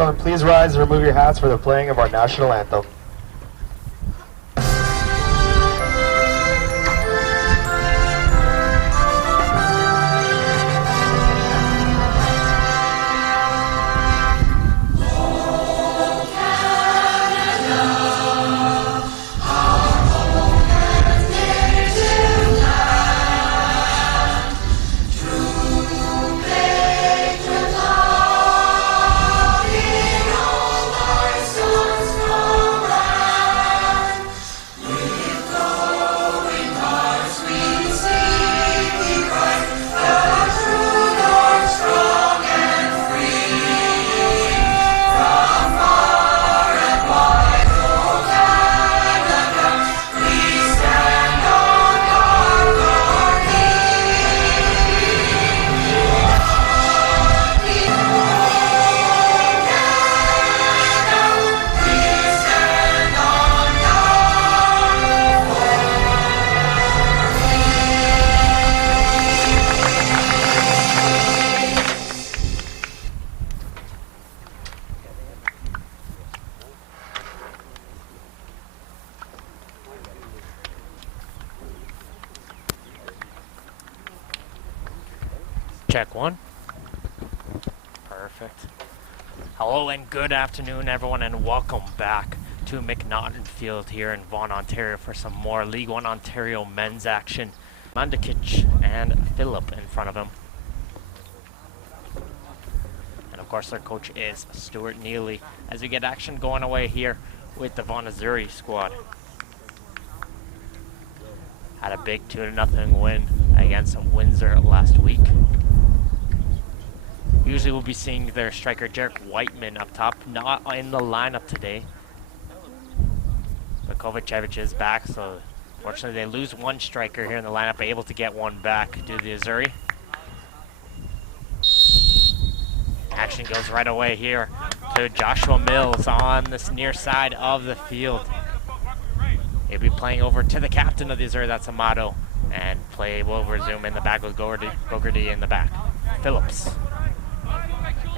gentlemen, please rise and remove your hats for the playing of our national anthem. Check one. Perfect. Hello and good afternoon, everyone, and welcome back to McNaughton Field here in Vaughan, Ontario for some more League One Ontario men's action. Mandakic and Phillip in front of him. And of course their coach is Stuart Neely as we get action going away here with the Vaughan Azzurri squad. Had a big 2-0 win against Windsor last week. Usually we'll be seeing their striker Jarek Whiteman up top, not in the lineup today. But Kovacevic is back, so fortunately they lose one striker here in the lineup, able to get one back due to the Azzurri. Action goes right away here to Joshua Mills on this near side of the field. He'll be playing over to the captain of the Azzurri, that's Amato. And play will resume in the back with Gogarty in the back. Phillips.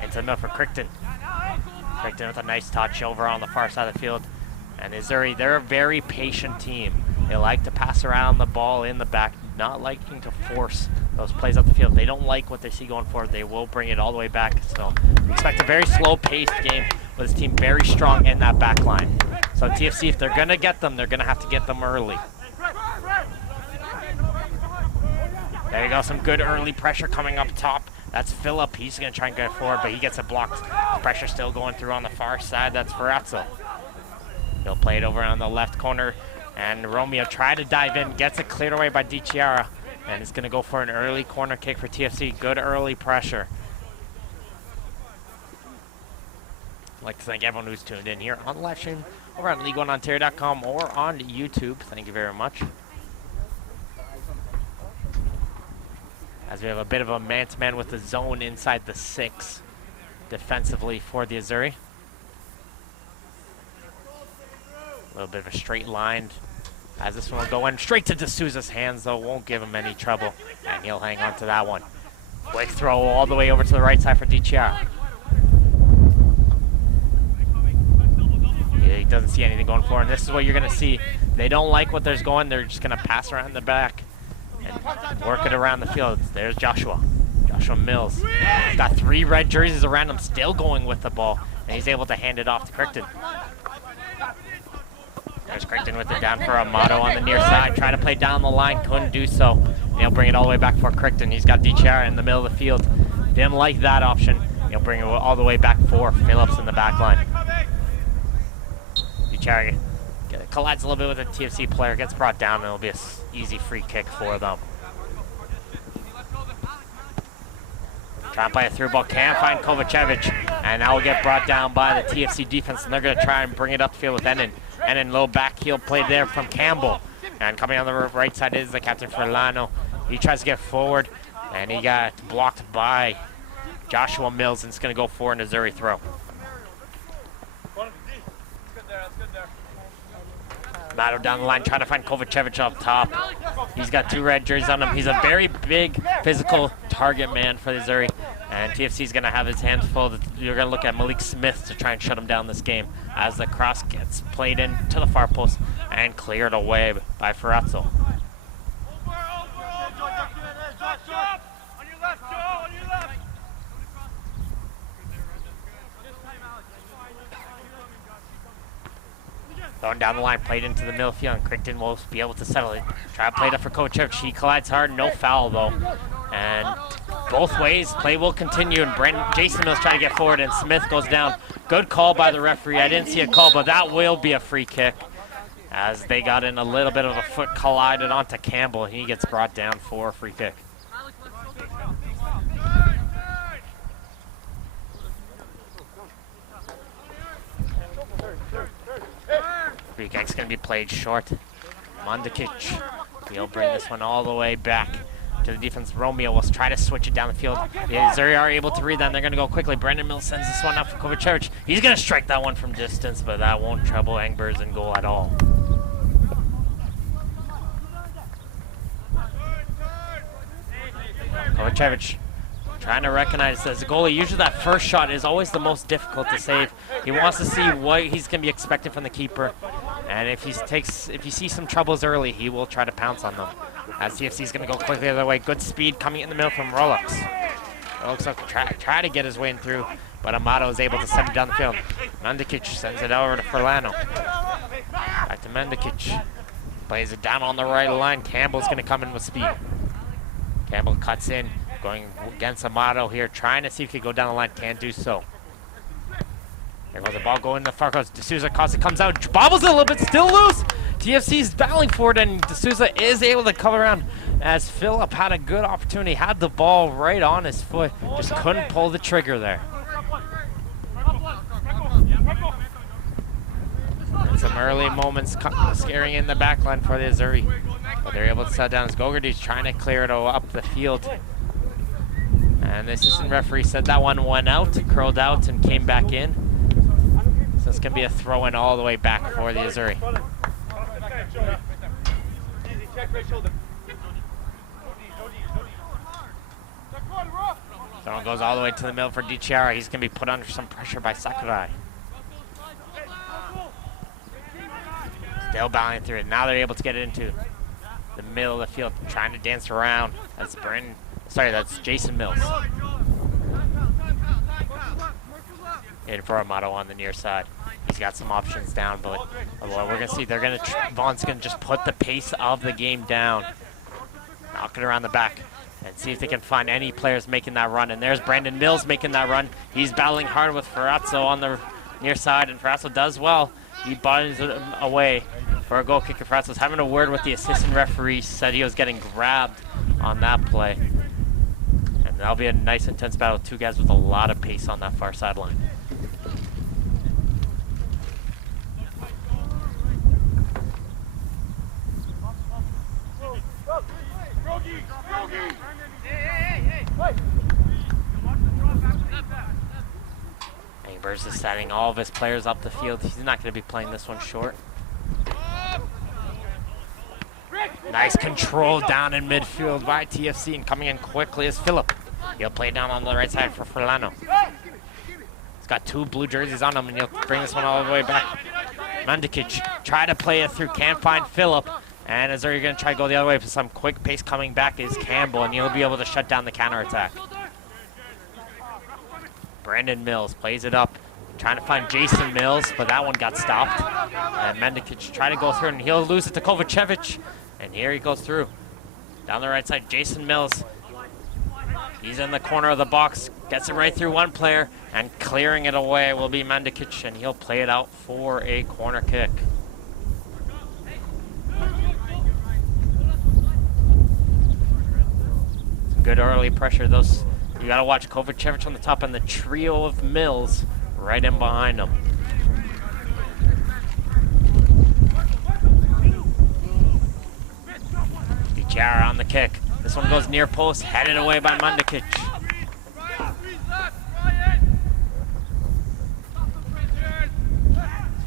Into the middle for Crichton. Crichton with a nice touch over on the far side of the field. And Azzurri, they're a very patient team. They like to pass around the ball in the back, not liking to force those plays up the field. They don't like what they see going forward. They will bring it all the way back. So expect a very slow-paced game with this team very strong in that back line. So TFC, if they're going to get them, they're going to have to get them early. There you go, some good early pressure coming up top. That's Phillip. He's going to try and get forward, but he gets it blocked. Pressure still going through on the far side. That's Ferrazzo. He'll play it over on the left corner. And Romeo tried to dive in, gets it cleared away by DiChiara. And it's going to go for an early corner kick for TFC. Good early pressure. I'd like to thank everyone who's tuned in here on the live stream over on League1Ontario.com or on YouTube. Thank you very much. As we have a bit of a man-to-man with the zone inside the 6 defensively for the Azzurri. A little bit of a straight line as this one will go in straight to D'Souza's hands, though. Won't give him any trouble, and he'll hang on to that one. Quick throw all the way over to the right side for DiChiara. He doesn't see anything going for him. This is what you're going to see. They don't like what there's going. They're just going to pass around the back and work it around the field. There's Joshua Mills. He's got 3 red jerseys around him, still going with the ball, and he's able to hand it off to Crichton. There's Crichton with it down for Amato on the near side, trying to play down the line, couldn't do so. And he'll bring it all the way back for Crichton. He's got DiChiara in the middle of the field. Didn't like that option. He'll bring it all the way back for Phillips in the back line. DiChiara collides a little bit with a TFC player, gets brought down, and it'll be an easy free kick for them. Trying to play a through ball, can't find Kovacevic, and that will get brought down by the TFC defense, and they're going to try and bring it up the field with Ennen. Ennen low back heel play there from Campbell, and coming on the right side is the captain Furlano. He tries to get forward, and he got blocked by Joshua Mills, and it's going to go for an Azzurri throw. Mato down the line, trying to find Kovacevic up top. He's got 2 red jerseys on him. He's a very big physical target man for the Azzurri. And TFC's going to have his hands full. You're going to look at Malik Smith to try and shut him down this game as the cross gets played in to the far post and cleared away by Ferrazzo. Going down the line, played into the midfield, and Crichton will be able to settle it. Try to play it up for Kovacevic. He collides hard, no foul though. And both ways, play will continue, and Jason Mills trying to get forward, and Smith goes down. Good call by the referee. I didn't see a call, but that will be a free kick as they got in a little bit of a foot collided onto Campbell. He gets brought down for a free kick. Free kick's going to be played short. Mandakic, he'll bring this one all the way back to the defense. Romeo will try to switch it down the field. The Azzurri are able to read that, and they're going to go quickly. Brendan Mills sends this one up for Kovacevic. He's going to strike that one from distance, but that won't trouble Engber's in goal at all. Kovacevic trying to recognize as a goalie, usually that first shot is always the most difficult to save. He wants to see what he's going to be expecting from the keeper. And if he sees some troubles early, he will try to pounce on them. As CFC is going to go quickly the other way. Good speed coming in the middle from Rolex. Rolex will try to get his way in through, but Amato is able to send it down the field. Mandakic sends it over to Furlano. Back to Mandakic. Plays it down on the right line. Campbell's going to come in with speed. Campbell cuts in, going against Amato here, trying to see if he can go down the line. Can't do so. There goes the ball going the far coast. D'Souza comes out, bobbles it a little bit, still loose. TFC's battling for it, and D'Souza is able to cover around as Phillip had a good opportunity, had the ball right on his foot, just couldn't pull the trigger there. And some early moments scaring in the back line for the Azzurri, but they're able to set down as Gogarty's trying to clear it up the field. And the assistant referee said that one went out, curled out, and came back in. So it's going to be a throw-in all the way back for the Azzurri. Someone goes all the way to the middle for DiChiara. He's going to be put under some pressure by Sakurai. Still battling through it. Now they're able to get it into the middle of the field, trying to dance around. That's Jason Mills. In for Amato on the near side. He's got some options down, but what we're going to see, Vaughan's going to just put the pace of the game down. Knock it around the back and see if they can find any players making that run. And there's Brandon Mills making that run. He's battling hard with Ferrazzo on the near side, and Ferrazzo does well. He bodies it away for a goal kick. Ferrazzo's having a word with the assistant referee, said he was getting grabbed on that play. And that'll be a nice intense battle. Two guys with a lot of pace on that far sideline. Burrs is setting all of his players up the field. He's not going to be playing this one short. Nice control down in midfield by TFC, and coming in quickly is Phillip. He'll play down on the right side for Furlano. He's got two blue jerseys on him, and he'll bring this one all the way back. Mandakic try to play it through, can't find Phillip. And Azzurri going to try to go the other way for some quick pace coming back is Campbell, and he'll be able to shut down the counterattack. Brandon Mills plays it up, trying to find Jason Mills, but that one got stopped. And Mandakic trying to go through, and he'll lose it to Kovacevic. And here he goes through. Down the right side, Jason Mills. He's in the corner of the box, gets it right through one player, and clearing it away will be Mandakic, and he'll play it out for a corner kick. Some good early pressure. You gotta watch Kovacevic on the top and the trio of Mills right in behind him. DiChiara on the kick. This one goes near post, headed away by Mandakic.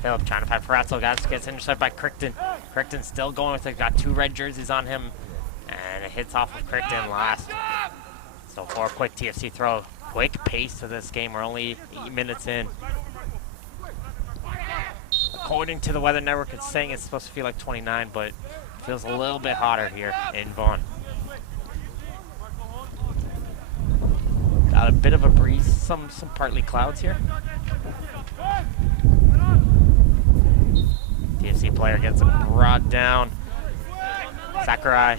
Phillip trying to find Ferrazzo, gets intercepted by Crichton. Crichton still going with it, got two red jerseys on him, and it hits off of Crichton last. So for a quick TFC throw, quick pace to this game. We're only 8 minutes in. According to the Weather Network, it's saying it's supposed to feel like 29, but it feels a little bit hotter here in Vaughan. Got a bit of a breeze, some partly clouds here. TFC player gets it brought down. Sakurai,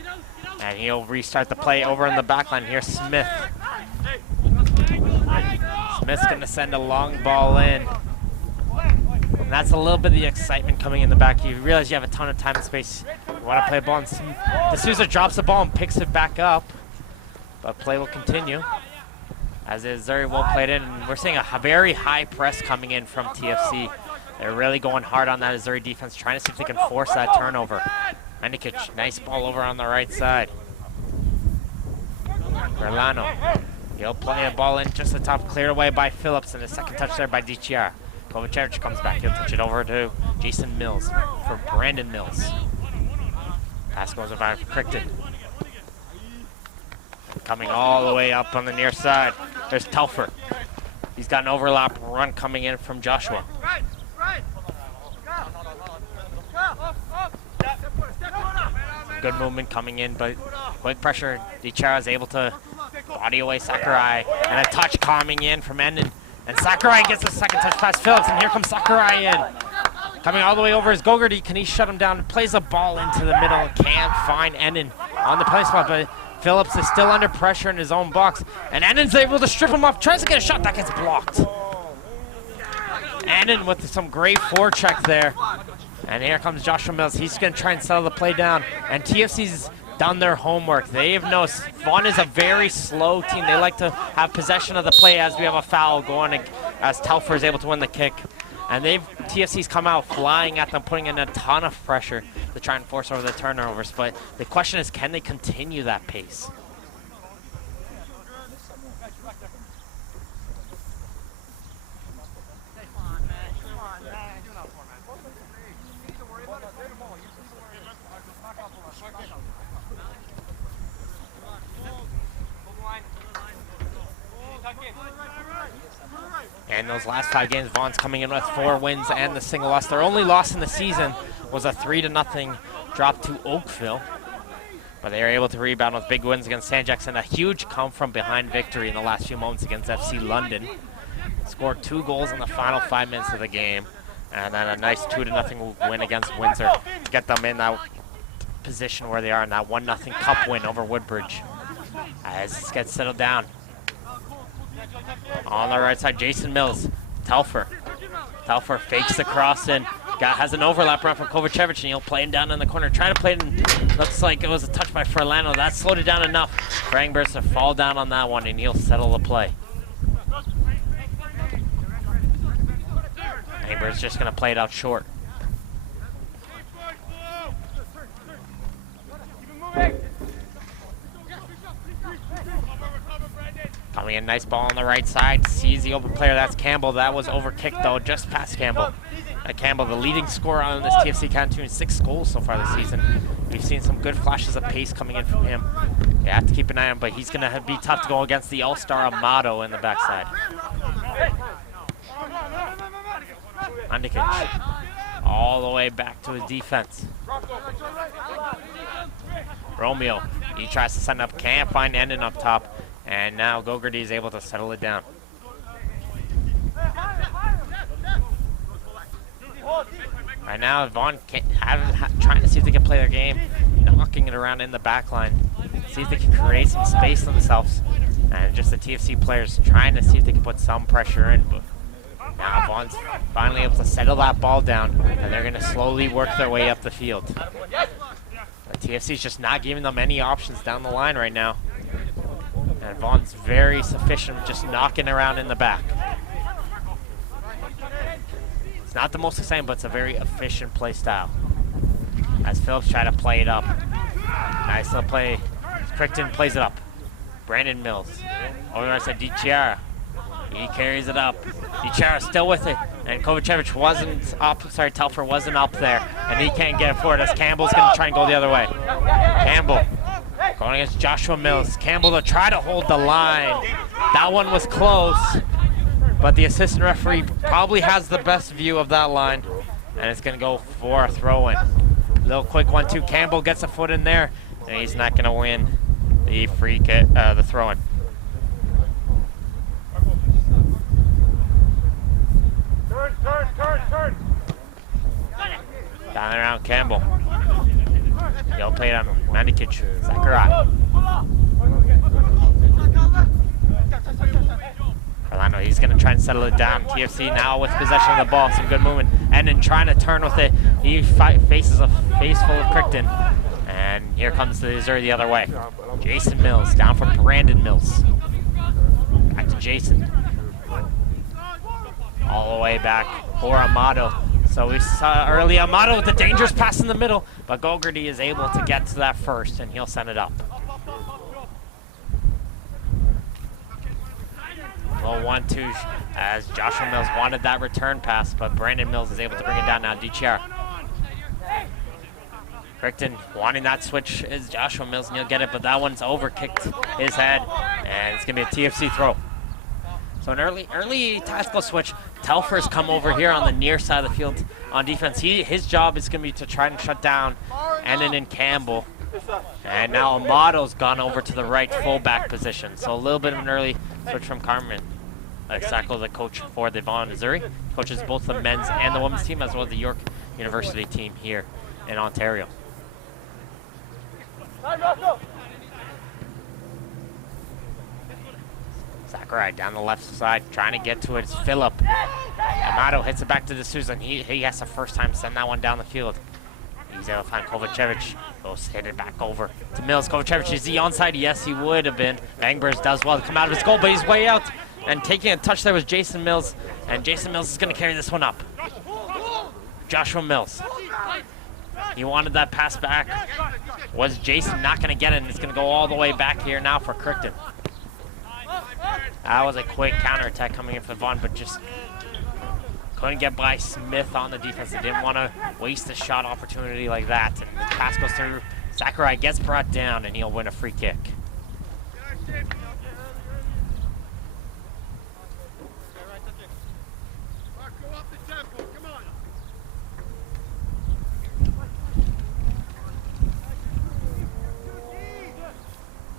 and he'll restart the play over in the back line. Here's Smith. Smith's going to send a long ball in. And that's a little bit of the excitement coming in the back. You realize you have a ton of time and space. You want to play a ball, and D'Souza drops the ball and picks it back up. But play will continue, as it is very well played in. And we're seeing a very high press coming in from TFC. They're really going hard on that Azzurri defense, trying to see if they can force that turnover. Mendikic, nice ball over on the right side. Verlano, he'll play a ball in just the top, cleared away by Phillips, and a second touch there by DCR. Kovacevic comes back, he'll touch it over to Jason Mills for Brandon Mills. Pass goes over for Crichton. Coming all the way up on the near side, there's Telfer. He's got an overlap run coming in from Joshua. Good movement coming in, but quick pressure. Dichara is able to body away Sakurai, and a touch coming in from Endon. And Sakurai gets a second touch past Phillips, and here comes Sakurai in. Coming all the way over is Gogarty. Can he shut him down? Plays a ball into the middle. Can't find Endon on the play spot, but Phillips is still under pressure in his own box. And Endon's able to strip him off. Tries to get a shot. That gets blocked. Endon with some great forecheck there. And here comes Joshua Mills. He's going to try and settle the play down. And TFC's done their homework. They have noticed Vaughan is a very slow team. They like to have possession of the play as we have a foul going, as Telfer is able to win the kick. And TFC's come out flying at them, putting in a ton of pressure to try and force over the turnovers. But the question is, can they continue that pace? And those last 5 games, Vaughan's coming in with 4 wins and the single loss. Their only loss in the season was a 3-0 drop to Oakville. But they were able to rebound with big wins against Sanjaks and a huge come-from-behind victory in the last few moments against FC London. Scored 2 goals in the final 5 minutes of the game. And then a nice 2-0 win against Windsor to get them in that position where they are in that 1-0 cup win over Woodbridge. As this gets settled down. On the right side, Jason Mills, Telfer. Telfer fakes the cross in. Has an overlap run from Kovacevic, and he'll play him down in the corner. Trying to play it in. Looks like it was a touch by Furlano. That slowed it down enough for Angberts to fall down on that one, and he'll settle the play. Angberts just going to play it out short. Coming in, nice ball on the right side. Sees the open player. That's Campbell. That was overkicked, though, just past Campbell. Campbell, the leading scorer on this TFC canteen, 6 goals so far this season. We've seen some good flashes of pace coming in from him. You have to keep an eye on him, but he's going to be tough to go against the all-star Amato in the backside. Mendikic all the way back to his defense. Romeo, he tries to send up, can't find Endon up top. And now Gogarty is able to settle it down. Right now, Vaughan trying to see if they can play their game, knocking it around in the back line. See if they can create some space for themselves. And just the TFC players trying to see if they can put some pressure in. But now Vaughan's finally able to settle that ball down, and they're going to slowly work their way up the field. The TFC's just not giving them any options down the line right now. And Vaughan's very sufficient with just knocking around in the back. It's not the most exciting, but it's a very efficient play style. As Phillips try to play it up. Nice little play. Crichton plays it up. Brandon Mills. Over there, said DiChiara. He carries it up. DiChiara still with it. And Kovacevic wasn't up. Sorry, Telfer wasn't up there. And he can't get it forward as Campbell's going to try and go the other way. Campbell Going against Joshua Mills. Campbell to try to hold the line. That one was close, but the assistant referee probably has the best view of that line, and it's going to go for a throw-in. Little quick 1-2. Campbell gets a foot in there, and he's not going to win the free kick, the throw-in. Turn. Down and around Campbell. He'll play it on Mandikic. Azzurri. Orlando, he's going to try and settle it down. TFC now with possession of the ball. Some good movement. And then trying to turn with it. He faces a face full of Crichton. And here comes the Azzurri the other way. Jason Mills down for Brandon Mills. Back to Jason. All the way back for Amato. So we saw early Amato with the dangerous pass in the middle, but Gogarty is able to get to that first, and he'll send it up. Well, 1-2 as Joshua Mills wanted that return pass, but Brandon Mills is able to bring it down now. DiChiara. Crichton wanting that switch is Joshua Mills, and he'll get it, but that one's overkicked his head, and it's going to be a TFC throw. So an early tactical switch. Telfer's come over here on the near side of the field on defense. His job is going to be to try and shut down Ennan and Campbell. And now Amato's gone over to the right fullback position. So a little bit of an early switch from Carmen. Sacco, the coach for the Vaughan Azzurri, coaches both the men's and the women's team, as well as the York University team here in Ontario. Sakurai down the left side, trying to get to it. It's Phillip. Amato hits it back to D'Souza, and he has the first time to send that one down the field. He's able to find Kovacevic. Goes hit it back over to Mills. Kovacevic, is he onside? Yes, he would have been. Bangbers does well to come out of his goal, but he's way out. And taking a touch there was Jason Mills, and Jason Mills is going to carry this one up. Joshua Mills. He wanted that pass back. Was Jason not going to get it, and it's going to go all the way back here now for Crichton. That was a quick counterattack coming in for Vaughan, but just couldn't get by Smith on the defense. They didn't want to waste a shot opportunity like that. And the pass goes through. Sakurai gets brought down, and he'll win a free kick.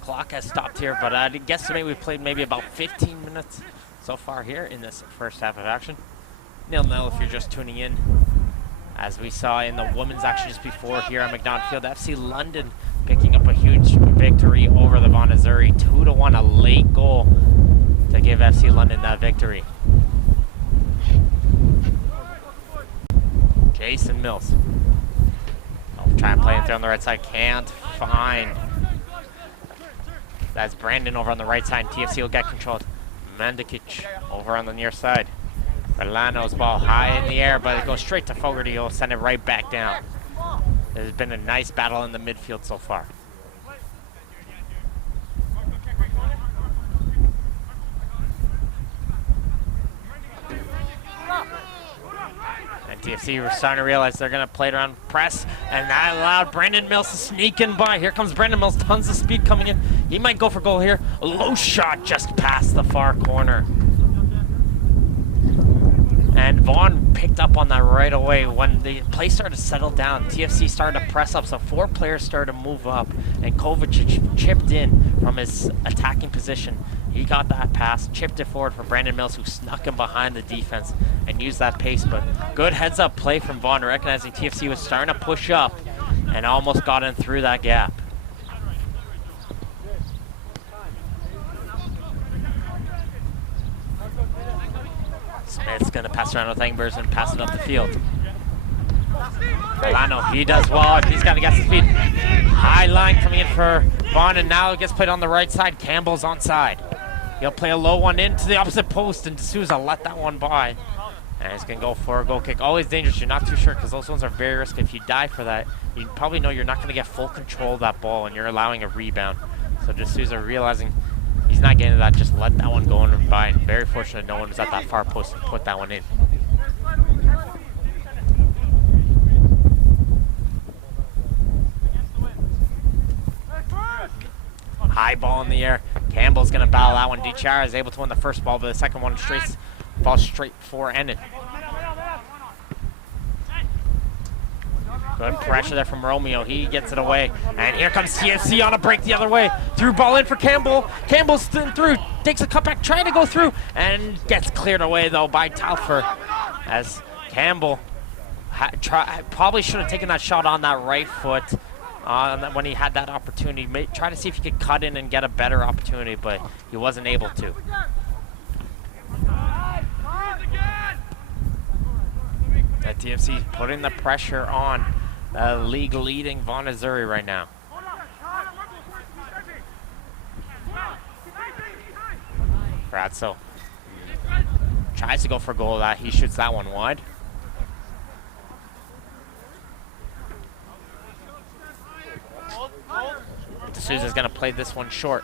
Clock has stopped here, but I'd guesstimate we've played maybe about 15 minutes so far here in this first half of action. 0-0 if you're just tuning in. As we saw in the women's action just before here at McNaughton Field, FC London picking up a huge victory over the Vaughan Azzurri. 2-1, a late goal to give FC London that victory. Jason Mills. Try and play it there on the right side. Can't find. That's Brandon over on the right side. TFC will get control. Mandikic over on the near side. Milano's ball high in the air, but it goes straight to Fogarty. He'll send it right back down. There's been a nice battle in the midfield so far. And TFC were starting to realize they're going to play it around press, and that allowed Brandon Mills to sneak in by. Here comes Brandon Mills, tons of speed coming in. He might go for goal here. A low shot just past the far corner. And Vaughan picked up on that right away. When the play started to settle down, TFC started to press up, so 4 players started to move up, and Kovacic chipped in from his attacking position. He got that pass, chipped it forward for Brandon Mills, who snuck him behind the defense and used that pace. But good heads-up play from Vaughan, recognizing TFC was starting to push up and almost got in through that gap. Smith's going to pass around with Engbers and pass it up the field. Milano, he does well. He's got to get some speed. High line coming in for Vaughan, and now it gets played on the right side. Campbell's onside. He'll play a low one into the opposite post, and D'Souza let that one by. And he's going to go for a goal kick. Always dangerous. You're not too sure because those ones are very risky. If you die for that, you probably know you're not going to get full control of that ball, and you're allowing a rebound. So D'Souza realizing he's not getting to that, just let that one go in by. And very fortunate no one was at that far post and put that one in. High ball in the air. Campbell's going to battle that one. DiChiara is able to win the first ball, but the second one falls straight for Ennin. Good pressure there from Romeo. He gets it away. And here comes TFC on a break the other way. Through ball in for Campbell. Campbell's through. Takes a cutback, trying to go through. And gets cleared away, though, by Talfer. As Campbell probably should have taken that shot on that right foot when he had that opportunity. Try to see if he could cut in and get a better opportunity, but he wasn't able to. That TFC putting the pressure on league leading Vaughan Azzurri right now. Grazzo tries to go for goal. That he shoots that one wide. D'Souza's gonna play this one short.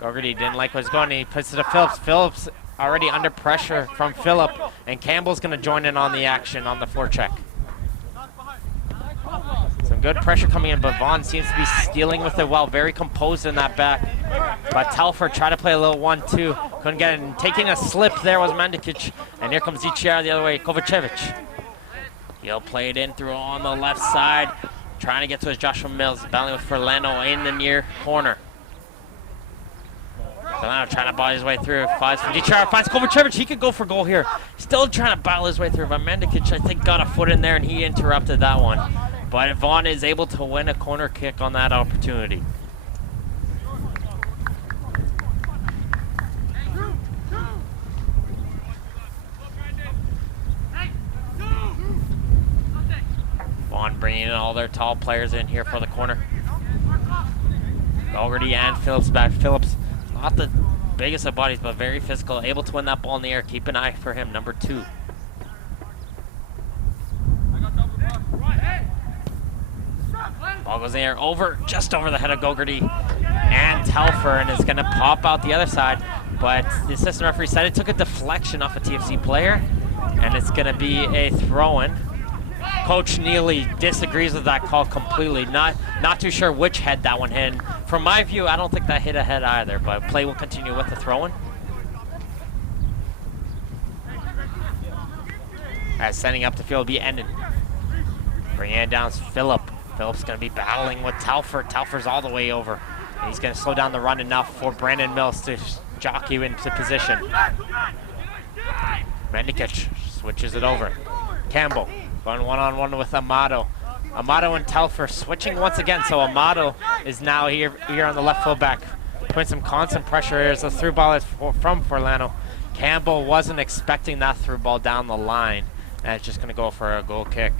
Gogarty didn't like what's going. He puts it to Phillips. Phillips already under pressure from Phillip, and Campbell's gonna join in on the action on the forecheck. Some good pressure coming in, but Vaughan seems to be stealing with it well, very composed in that back. But Telfer tried to play a little 1-2, couldn't get it. And taking a slip there was Mandikic, and here comes DiChiara the other way, Kovacevic. He'll play it in through on the left side, trying to get to his Joshua Mills, battling with Furlano in the near corner. Furlano trying to ball his way through, finds DiChiara, finds Kovacevic. He could go for goal here. Still trying to battle his way through, but Mandikic, I think, got a foot in there, and he interrupted that one. But Vaughan is able to win a corner kick on that opportunity. Vaughan bringing in all their tall players in here for the corner. Gogarty and Phillips back. Phillips, not the biggest of bodies, but very physical, able to win that ball in the air. Keep an eye for him, number 2. Ball goes in the air, just over the head of Gogarty and Telfer, and is going to pop out the other side. But the assistant referee said it took a deflection off a TFC player, and it's going to be a throw-in. Coach Neely disagrees with that call completely. Not too sure which head that one hit. And from my view, I don't think that hit a head either, but play will continue with the throw-in. As sending up the field will be Ennin. Bringing it down is Phillip. Phillip's going to be battling with Telfer. Telfer's all the way over. And he's going to slow down the run enough for Brandon Mills to jockey into position. Mendikic switches it over. Campbell going one-on-one with Amato. Amato and Telfer switching once again, so Amato is now here on the left fullback. Putting some constant pressure here as the through ball is from Furlano. Campbell wasn't expecting that through ball down the line, and it's just going to go for a goal kick.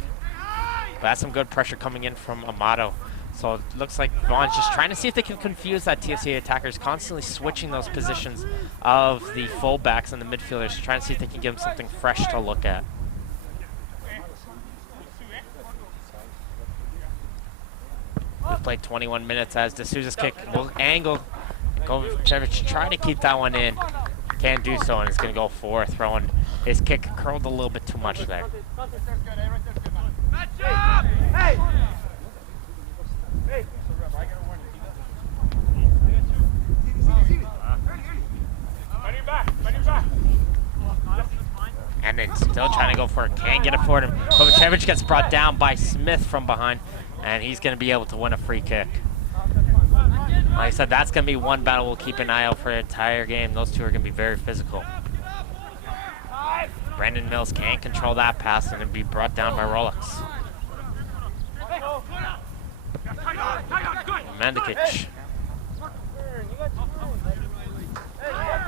But that's some good pressure coming in from Amato. So it looks like Vaughan's just trying to see if they can confuse that TFC attackers, constantly switching those positions of the fullbacks and the midfielders, trying to see if they can give them something fresh to look at. We've played 21 minutes as D'Souza's kick will angle. Kovacevic trying to keep that one in. Can't do so, and it's going to go for a throw, and his kick curled a little bit too much there. Hey! And then still trying to go for it. Can't get it for him. Kovacevic gets brought down by Smith from behind, and he's going to be able to win a free kick. Like I said, that's going to be one battle we'll keep an eye out for the entire game. Those two are going to be very physical. Brandon Mills can't control that pass and be brought down by Rolex. Mandikic.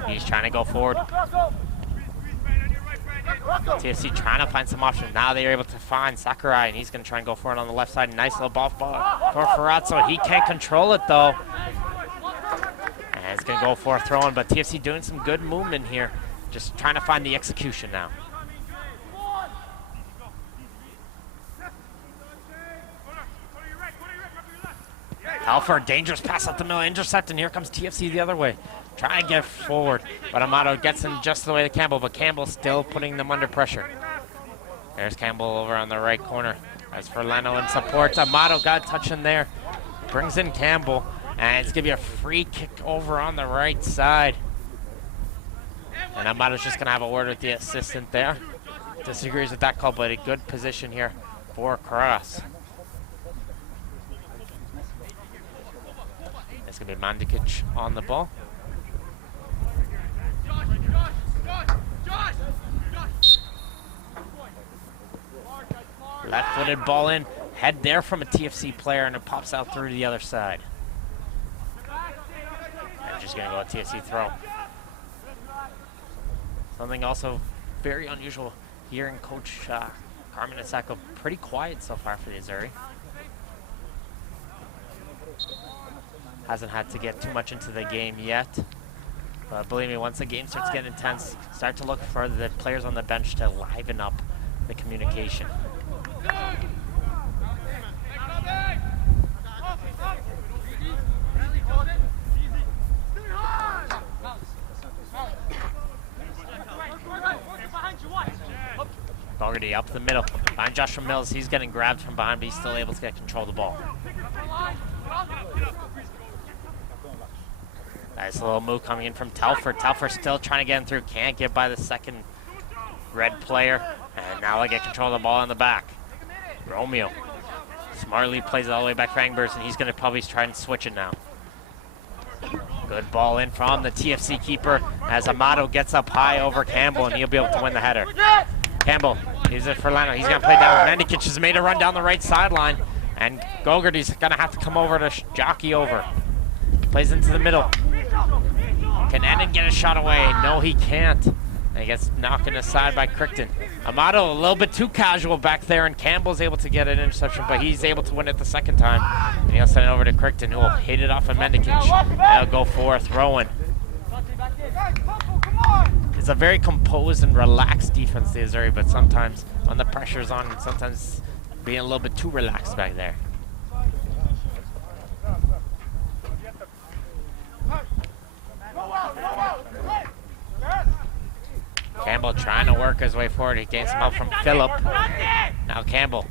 He's trying to go forward. TFC trying to find some options. Now they're able to find Sakurai, and he's going to try and go for it on the left side. Nice little ball for Ferrazzo. He can't control it, though. And he's going to go for a throw-in, but TFC doing some good movement here. Just trying to find the execution now. Telfer, dangerous pass up the middle, intercept, and here comes TFC the other way. Trying to get forward, but Amato gets him just the way to Campbell, but Campbell still putting them under pressure. There's Campbell over on the right corner. As Furlano in support, Amato got a touch in there. Brings in Campbell, And it's going to be a free kick over on the right side. And Amato's just going to have a word with the assistant there. Disagrees with that call, but a good position here for a cross. It's going to be Mandikic on the ball. Left-footed ball in. Head there from a TFC player, and it pops out through to the other side. And just going to go a TFC throw. Something also very unusual here in Coach Carmen Asako. Pretty quiet so far for the Azzurri. Hasn't had to get too much into the game yet. But believe me, once the game starts getting intense, start to look for the players on the bench to liven up the communication. Fogarty up the middle, behind Joshua Mills. He's getting grabbed from behind, but he's still able to get control of the ball. Nice little move coming in from Telfer. Telfer still trying to get him through, can't get by the second red player. And now they get control of the ball in the back. Romeo smartly plays it all the way back for Angbers, and he's going to probably try and switch it now. Good ball in from the TFC keeper as Amato gets up high over Campbell, and he'll be able to win the header. Campbell, he's it for Lano. He's going to play down. Mandikic has made a run down the right sideline, and Gogarty's going to have to come over to jockey over. Plays into the middle. Can Ennen get a shot away? No, he can't. And he gets knocked aside by Crichton. Amato a little bit too casual back there, and Campbell's able to get an interception, but he's able to win it the second time. And he'll send it over to Crichton, who will hit it off of Mandikic. And he'll go for a throw-in. It's a very composed and relaxed defense, the Azzurri, but sometimes when the pressure's on, sometimes being a little bit too relaxed back there. Campbell trying to work his way forward. He gains some help from Phillip. Now Campbell.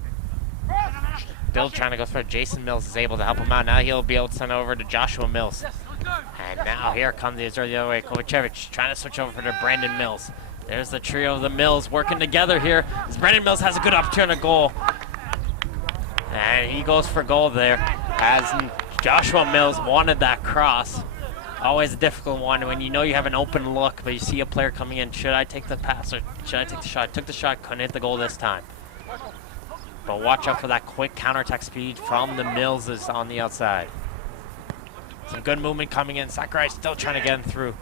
Bill trying to go through. Jason Mills is able to help him out. Now he'll be able to send over to Joshua Mills. And now here comes the Azzurri the other way. Kovacevic trying to switch over to Brandon Mills. There's the trio of the Mills working together here as Brandon Mills has a good opportunity to goal. And he goes for goal there as Joshua Mills wanted that cross. Always a difficult one when you know you have an open look, but you see a player coming in. Should I take the pass or should I take the shot? I took the shot, couldn't hit the goal this time. But watch out for that quick counterattack speed from the Mills is on the outside. Some good movement coming in. Sakurai still trying to get him through.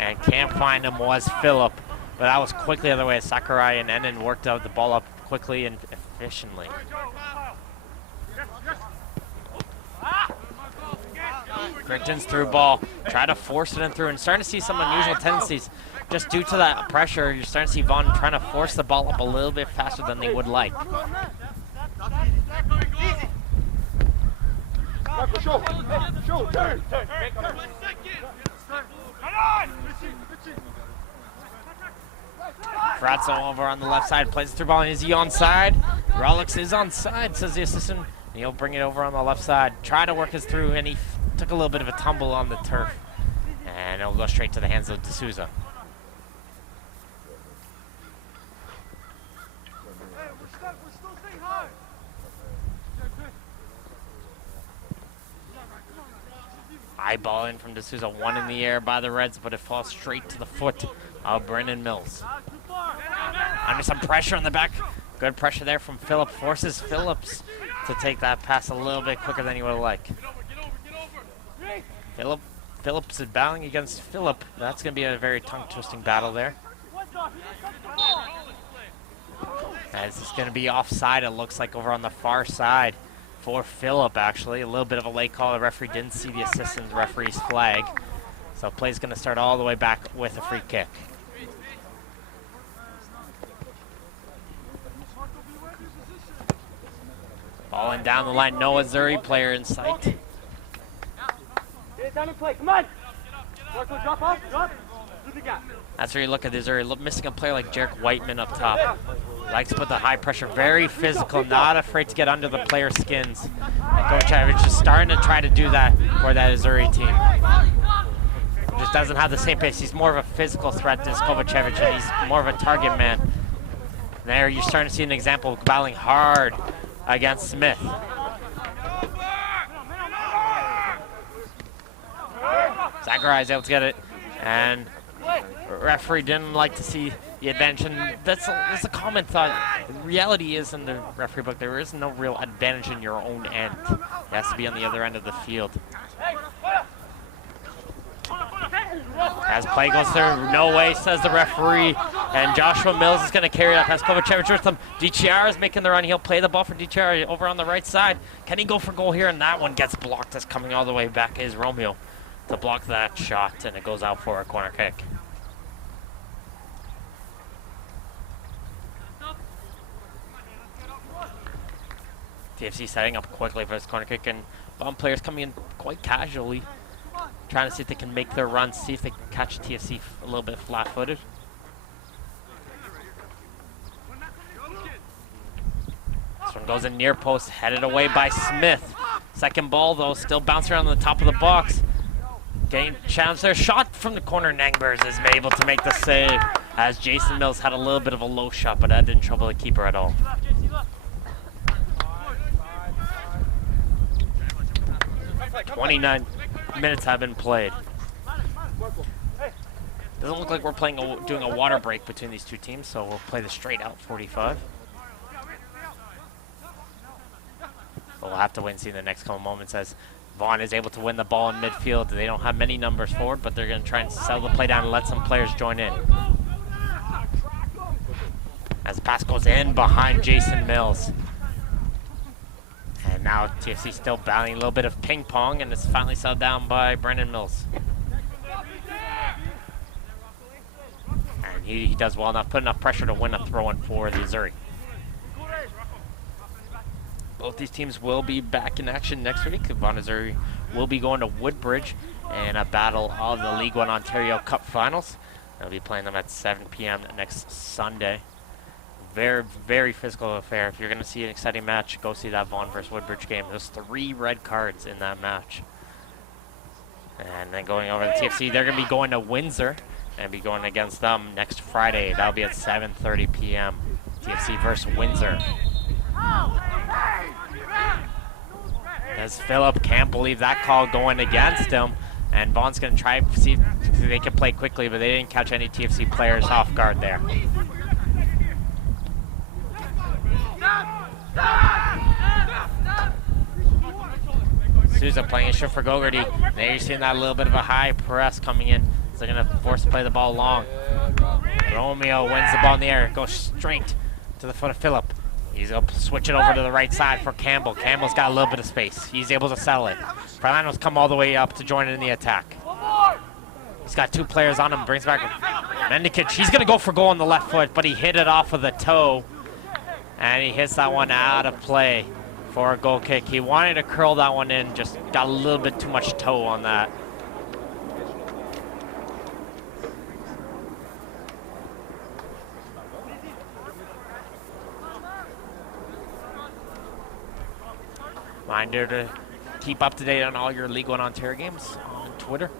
And can't find him was Phillip. But that was quickly the other way. Sakurai and Ennen worked out the ball up quickly and efficiently. Crichton's through ball, try to force it in through, and starting to see some unusual tendencies. Just due to that pressure, you're starting to see Vaughan trying to force the ball up a little bit faster than they would like. Frazzo over on the left side, plays the through ball, and is he onside? Rolex is onside, says the assistant. And he'll bring it over on the left side. Try to work his through, and he took a little bit of a tumble on the turf. And it'll go straight to the hands of D'Souza. High ball in from D'Souza, one in the air by the Reds, but it falls straight to the foot of Brennan Mills. Under some pressure on the back. Good pressure there from Phillip. Forces Phillips to take that pass a little bit quicker than he would have liked. Phillips is battling against Phillip. That's going to be a very tongue-twisting battle there. As it's going to be offside, it looks like, over on the far side for Phillip, actually. A little bit of a late call. The referee didn't see the assistant referee's flag. So play's going to start all the way back with a free kick. Balling down the line, no Azzurri player in sight. That's where you look at the Azzurri, missing a player like Jarek Whiteman up top. Likes to put the high pressure, very physical, not afraid to get under the players' skins. And Kovacevic is starting to try to do that for that Azzurri team. Just doesn't have the same pace. He's more of a physical threat than Kovacevic, and he's more of a target man. There you're starting to see an example of battling hard against Smith. Zachariah is able to get it, and referee didn't like to see the advantage, and that's a common thought. The reality is, in the referee book, there is no real advantage in your own end. It has to be on the other end of the field. As play goes through, no way, says the referee, and Joshua Mills is going to carry it up. Has Kovacevic with him. DiChiara is making the run. He'll play the ball for DiChiara over on the right side. Can he go for goal here? And that one gets blocked. As coming all the way back is Romeo to block that shot, and it goes out for a corner kick. TFC setting up quickly for this corner kick, and Vaughan players coming in quite casually, trying to see if they can make their run, see if they can catch TFC a little bit flat-footed. This one goes in near post, headed away by Smith. Second ball, though, still bouncing around the top of the box. Getting challenged there. Shot from the corner. Nangbers is able to make the save, as Jason Mills had a little bit of a low shot, but that didn't trouble the keeper at all. "29 minutes have been played. Doesn't look like we're doing a water break between these two teams, so we'll play the straight out 45. But we'll have to wait and see in the next couple moments as Vaughan is able to win the ball in midfield. They don't have many numbers forward, but they're going to try and sell the play down and let some players join in. As the pass goes in behind Jason Mills. And now TFC still battling a little bit of ping pong, and it's finally settled down by Brendan Mills. And he does well enough, put enough pressure to win a throw-in for the Azzurri. Both these teams will be back in action next week. Vaughan Azzurri will be going to Woodbridge in a battle of the League One Ontario Cup Finals. They'll be playing them at 7 p.m. next Sunday. Very, very physical affair. If you're going to see an exciting match, go see that Vaughan versus Woodbridge game. There's 3 red cards in that match. And then going over to TFC, they're going to be going to Windsor and be going against them next Friday. That'll be at 7:30 p.m. TFC versus Windsor. As Phillip can't believe that call going against him, and Vaughan's going to try to see if they can play quickly, but they didn't catch any TFC players off guard there. Souza playing a shot for Gogarty. There you're seeing that little bit of a high press coming in. So they're going to force to play the ball long. Romeo wins the ball in the air. Goes straight to the foot of Phillip. He's going to switch it over to the right side for Campbell. Campbell's got a little bit of space. He's able to settle it. Pralano's come all the way up to join in the attack. He's got 2 players on him. Brings back Mendikic. He's going to go for goal on the left foot, but he hit it off of the toe. And he hits that one out of play for a goal kick. He wanted to curl that one in, just got a little bit too much toe on that. Reminder to keep up to date on all your League One Ontario games on Twitter.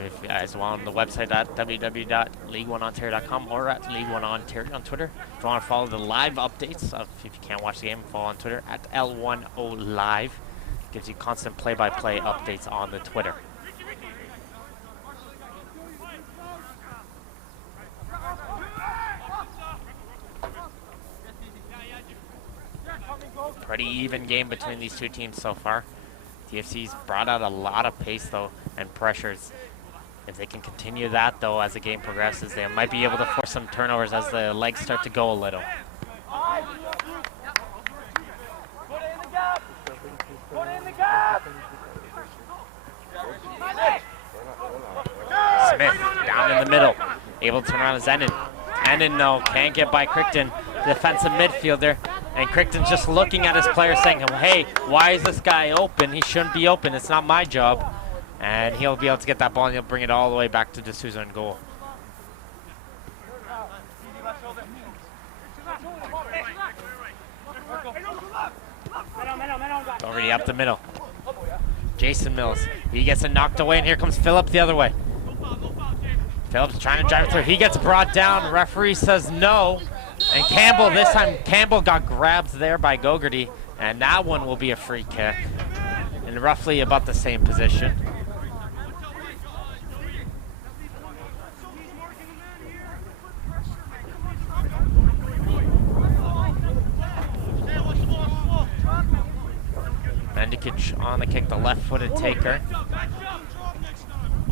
If you guys want on the website at www.league1ontario.com or at League One Ontario on Twitter. If you want to follow the live updates, if you can't watch the game, follow on Twitter at L10Live. Gives you constant play-by-play updates on the Twitter. Pretty even game between these two teams so far. TFC's brought out a lot of pace, though, and pressures. If they can continue that, though, as the game progresses, they might be able to force some turnovers as the legs start to go a little. Smith down in the middle, able to turn around to Zenon. Zenon, no, can't get by Crichton, defensive midfielder. And Crichton's just looking at his player saying, hey, why is this guy open? He shouldn't be open. It's not my job. And he'll be able to get that ball and he'll bring it all the way back to D'Souza in goal. Gravity up the middle. Jason Mills. He gets it knocked away, and here comes Phillip the other way. Phillips trying to drive through. He gets brought down. Referee says no. And Campbell, this time, Campbell got grabbed there by Gogarty, and that one will be a free kick in roughly about the same position. Mendikic on the kick, the left-footed taker.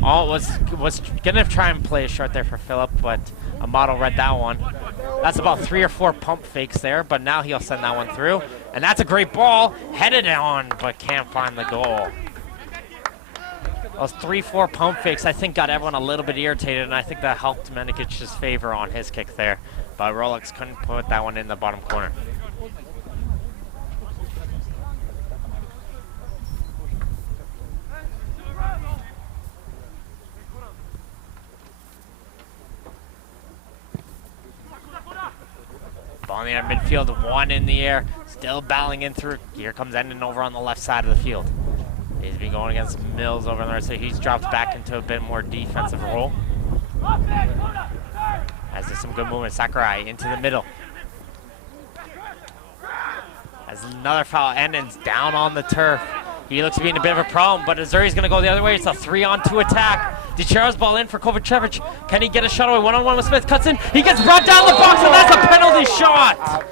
Oh, was gonna try and play a short there for Phillip, but Amato read that one. That's about 3 or 4 pump fakes there, but now he'll send that one through. And that's a great ball, headed on, but can't find the goal. Those 3-4 pump fakes, I think, got everyone a little bit irritated, and I think that helped Mendikic's favor on his kick there. But Rolex couldn't put that one in the bottom corner. Ball in the air, midfield, one in the air, still battling in through. Here comes Endon over on the left side of the field. He's been going against Mills over on the right side. He's dropped back into a bit more defensive role. As there's some good movement, Sakurai into the middle. As another foul, Endon's down on the turf. He looks to be in a bit of a problem, but Azzurri's going to go the other way. It's a 3-on-2 attack. DiCero's ball in for Kovacevic. Can he get a shot away? One-on-one with Smith. Cuts in. He gets brought down the box, and that's a penalty shot.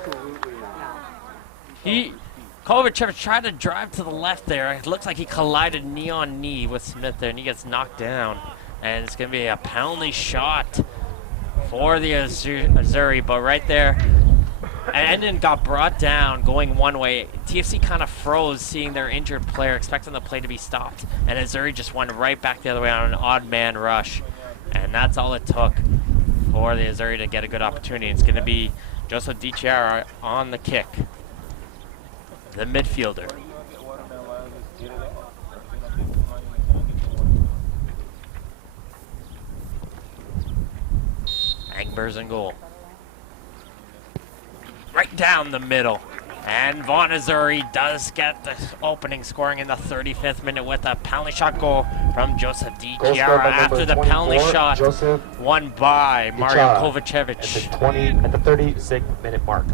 Kovacevic tried to drive to the left there. It looks like he collided knee-on-knee with Smith there, and he gets knocked down. And it's going to be a penalty shot for the Azzurri, but right there, and then got brought down going one way. TFC kind of froze seeing their injured player, expecting the play to be stopped. And Azzurri just went right back the other way on an odd man rush. And that's all it took for the Azzurri to get a good opportunity. It's going to be Joseph DiCiara on the kick, the midfielder. Egbers in goal. Right down the middle. And Vaughan Azzurri does get the opening, scoring in the 35th minute with a penalty shot goal from Joseph DiCiara after the penalty shot won by Mario Kovacevic. At the 36th minute mark.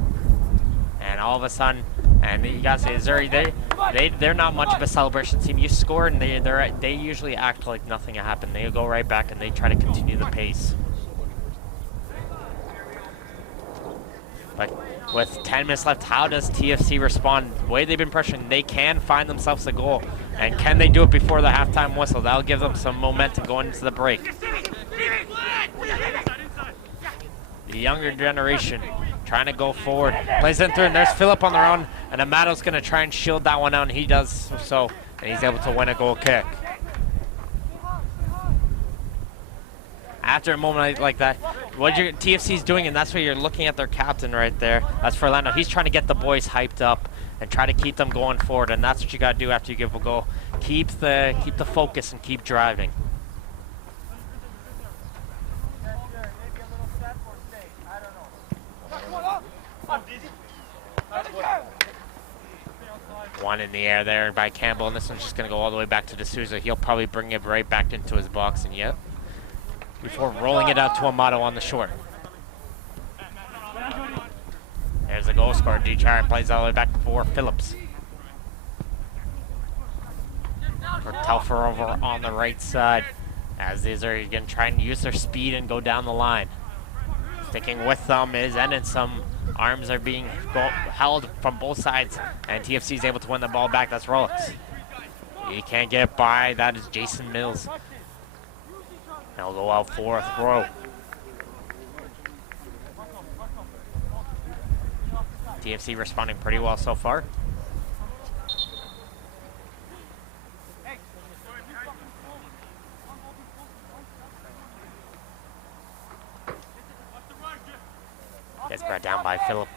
And all of a sudden, and you gotta say, Azzurri, they're not much of a celebration team. You score and they usually act like nothing happened. They go right back and they try to continue the pace. But with 10 minutes left, how does TFC respond? The way they've been pressuring, they can find themselves a goal. And can they do it before the halftime whistle? That'll give them some momentum going into the break. The younger generation trying to go forward. Plays in through, and there's Phillip on their own. And Amato's going to try and shield that one out, and he does so. And he's able to win a goal kick. After a moment like that, what TFC's doing, and that's what you're looking at their captain right there. That's Fernando. He's trying to get the boys hyped up and try to keep them going forward, and that's what you got to do after you give a goal. Keep the focus and keep driving. One in the air there by Campbell, and this one's just going to go all the way back to D'Souza. He'll probably bring it right back into his box, and yep, before rolling it out to Amato on the short. There's the goal scorer. DiCiara plays all the way back for Phillips. For Telfer over on the right side, as these are going to try and use their speed and go down the line. Sticking with them is Endon. Some arms are being held from both sides, and TFC is able to win the ball back. That's Rolex. He can't get by. That is Jason Mills. They'll go out for a throw. TFC responding pretty well so far. Gets brought down by Phillip.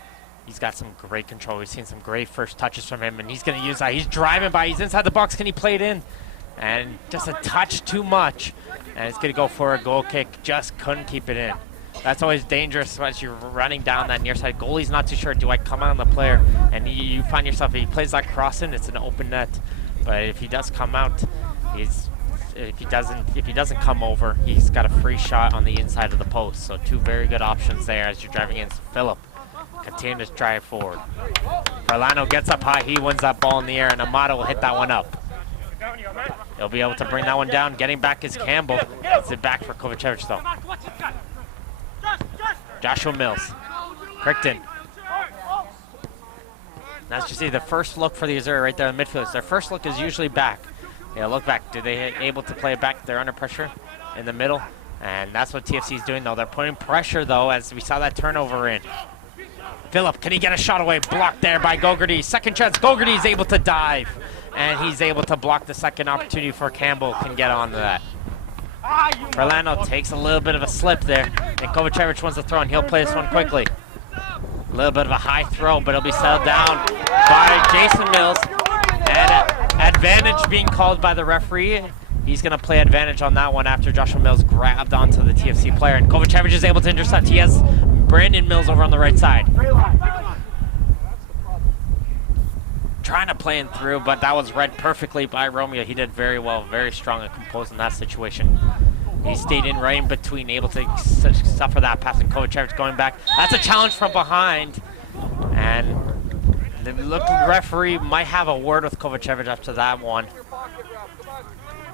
He's got some great control. We've seen some great first touches from him, and he's going to use that. He's driving by. He's inside the box. Can he play it in? And just a touch too much. And it's going to go for a goal kick. Just couldn't keep it in. That's always dangerous as you're running down that near side. Goalie's not too sure, do I come on the player? And you find yourself, if he plays that cross in, it's an open net. But if he does come out, if he doesn't come over, he's got a free shot on the inside of the post. So two very good options there as you're driving against Phillip. Continue to drive forward. Furlano gets up high, he wins that ball in the air, and Amato will hit that one up. He'll be able to bring that one down. Getting back is Campbell. Gets it back for Kovacevic though. Joshua Mills. Crichton. As you see, the first look for the Azzurri right there in the midfield. Their first look is usually back. Yeah, look back. Do they able to play it back? They're under pressure in the middle. And that's what TFC is doing though. They're putting pressure though, as we saw that turnover in. Phillip, can he get a shot away? Blocked there by Gogarty. Second chance. Gogarty is able to dive. And he's able to block the second opportunity for Campbell. Can get onto that. Furlano takes a little bit of a slip there. And Kovacevic wants to throw, and he'll play this one quickly. A little bit of a high throw, but it'll be settled down by Jason Mills. And advantage being called by the referee. He's going to play advantage on that one after Joshua Mills grabbed onto the TFC player. And Kovacevic is able to intercept. He has Brandon Mills over on the right side. Trying to play him through, but that was read perfectly by Romeo. He did very well, very strong and composed in that situation. He stayed in right in between, able to suffer that pass, and Kovacevic going back. That's a challenge from behind. And the referee might have a word with Kovacevic after that one.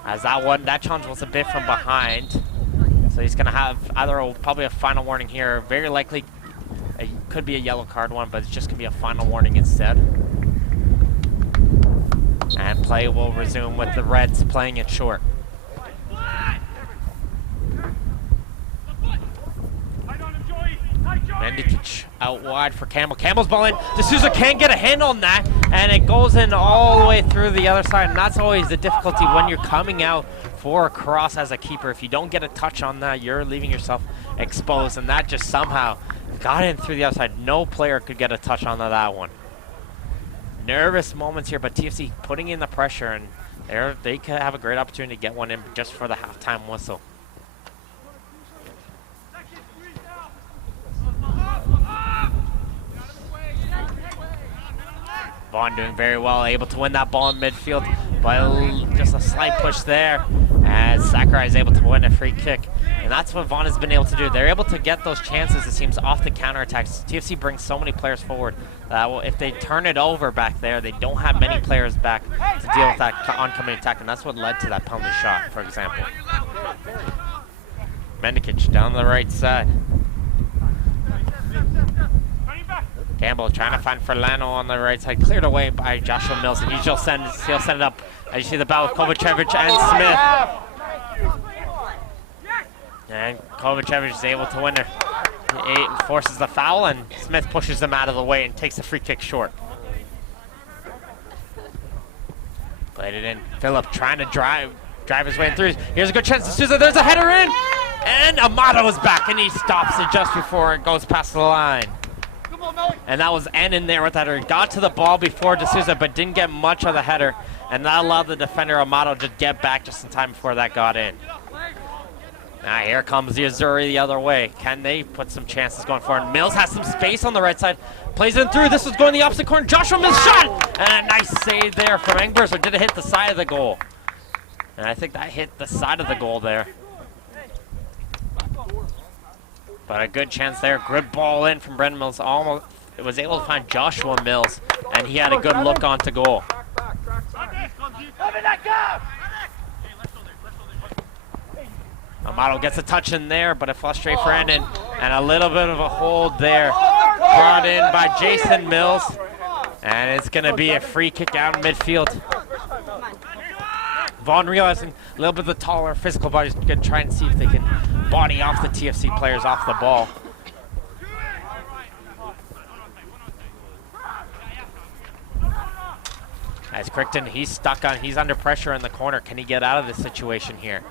As that challenge was a bit from behind. So he's going to have probably a final warning here. Very likely, it could be a yellow card one, but it's just going to be a final warning instead. And play will resume with the Reds playing it short. Mendikic out wide for Campbell. Campbell's ball in. D'Souza can't get a handle on that, and it goes in all the way through the other side. And that's always the difficulty when you're coming out for a cross as a keeper. If you don't get a touch on that, you're leaving yourself exposed. And that just somehow got in through the other side. No player could get a touch on that one. Nervous moments here, but TFC putting in the pressure, and they could have a great opportunity to get one in just for the halftime whistle. Vaughan doing very well, able to win that ball in midfield, but just a slight push there as Sakurai is able to win a free kick. And that's what Vaughan has been able to do. They're able to get those chances, it seems, off the counterattacks. TFC brings so many players forward that if they turn it over back there, they don't have many players back to deal with that oncoming attack, and that's what led to that penalty shot, for example. Mendikic down the right side. Campbell trying to find Furlano on the right side, cleared away by Joshua Mills, and he'll send it up. As you see the battle of Kovacevic and Smith. And Kovacevic is able to win it. He forces the foul, and Smith pushes them out of the way and takes the free kick short. Played it in. Phillip trying to drive his way through. Here's a good chance to D'Souza. There's a header in, and Amato is back, and he stops it just before it goes past the line. And that was N in there with that header. Got to the ball before D'Souza, but didn't get much of the header, and that allowed the defender Amato to get back just in time before that got in. Now here comes the Azzurri the other way. Can they put some chances going forward? Mills has some space on the right side. Plays it through. This was going the opposite corner. Joshua Mills shot! And a nice save there from Engbers, or did it hit the side of the goal? And I think that hit the side of the goal there. But a good chance there. Good ball in from Brendan Mills. Almost was able to find Joshua Mills, and he had a good look onto goal. Amato gets a touch in there, but it falls straight for Endon, and a little bit of a hold there. Brought in by Jason Mills, and it's going to be a free kick out in midfield. Vaughan realizing a little bit of the taller physical bodies going to try and see if they can body off the TFC players off the ball. As Crichton, he's under pressure in the corner. Can he get out of this situation here?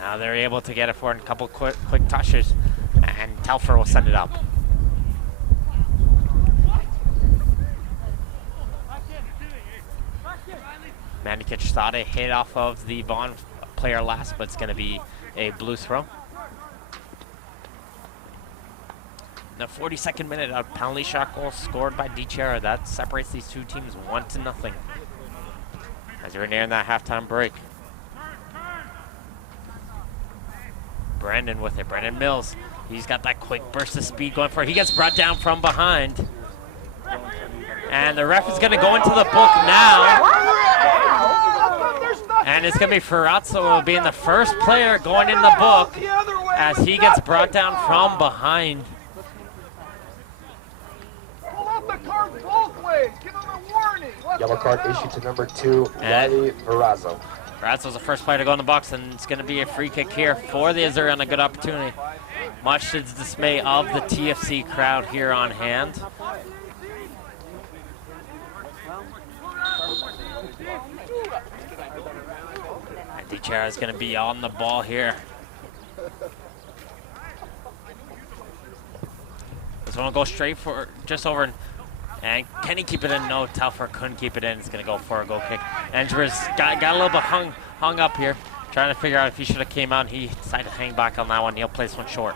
Now they're able to get it for a couple quick touches, and Telfer will send it up. Mendikic thought it hit off of the Vaughan player last, but it's going to be a blue throw. In the 42nd minute, a penalty shot goal scored by DiChiara. That separates these two teams 1-0. As we're nearing that halftime break. Brandon with it. Brandon Mills. He's got that quick burst of speed going for it. He gets brought down from behind. And the ref is going to go into the book now. And it's going to be Ferrazzo being the first player going in the book as he gets brought down from behind. Yellow card issued to number 2, Riley Ferrazzo. Ferrazzo's the first player to go in the box, and it's going to be a free kick here for the Azzurri on a good opportunity. Much to the dismay of the TFC crowd here on hand. And DiChiara is going to be on the ball here. This one will go straight for just over. And can he keep it in? No, Telfer couldn't keep it in. It's going to go for a goal kick. Andrews got a little bit hung up here, trying to figure out if he should have came out. He decided to hang back on that one. He'll play this one short.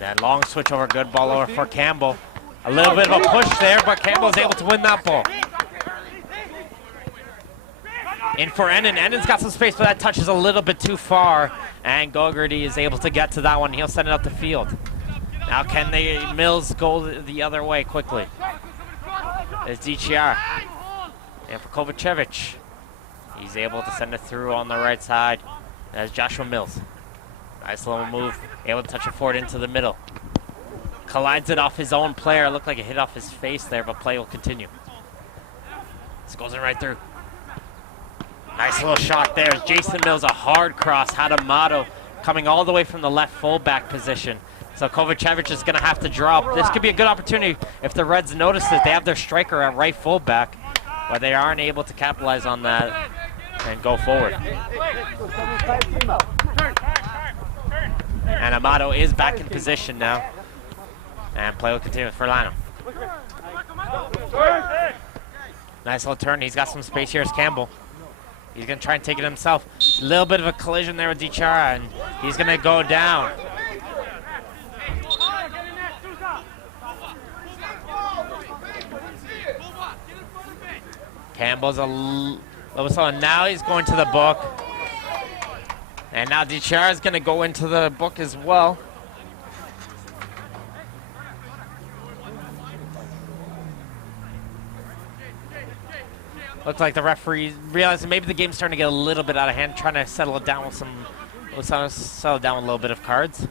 That long switch over, good ball over for Campbell. A little bit of a push there, but Campbell's able to win that ball. In for Enon. Enon's got some space, but that touches a little bit too far. And Gogarty is able to get to that one. He'll send it up the field. Now can the Mills go the other way quickly? It's DiChiara. And for Kovacevic. He's able to send it through on the right side. That's Joshua Mills. Nice little move. Able to touch it forward into the middle. Collides it off his own player. It looked like it hit off his face there, but play will continue. This goes in right through. Nice little shot there. Jason Mills, a hard cross. Hadamato coming all the way from the left fullback position. So Kovacevic is going to have to drop. This could be a good opportunity if the Reds notice that they have their striker at right fullback, but they aren't able to capitalize on that and go forward. And Amato is back in position now. And play will continue with Furlano. Nice little turn. He's got some space here as Campbell. He's going to try and take it himself. A little bit of a collision there with DiChiara, and he's going to go down. Campbell's a little slow. Now he's going to the book. And now DiChiara is going to go into the book as well. Looks like the referee realized maybe the game's starting to get a little bit out of hand, trying to settle it down with settle down with a little bit of cards.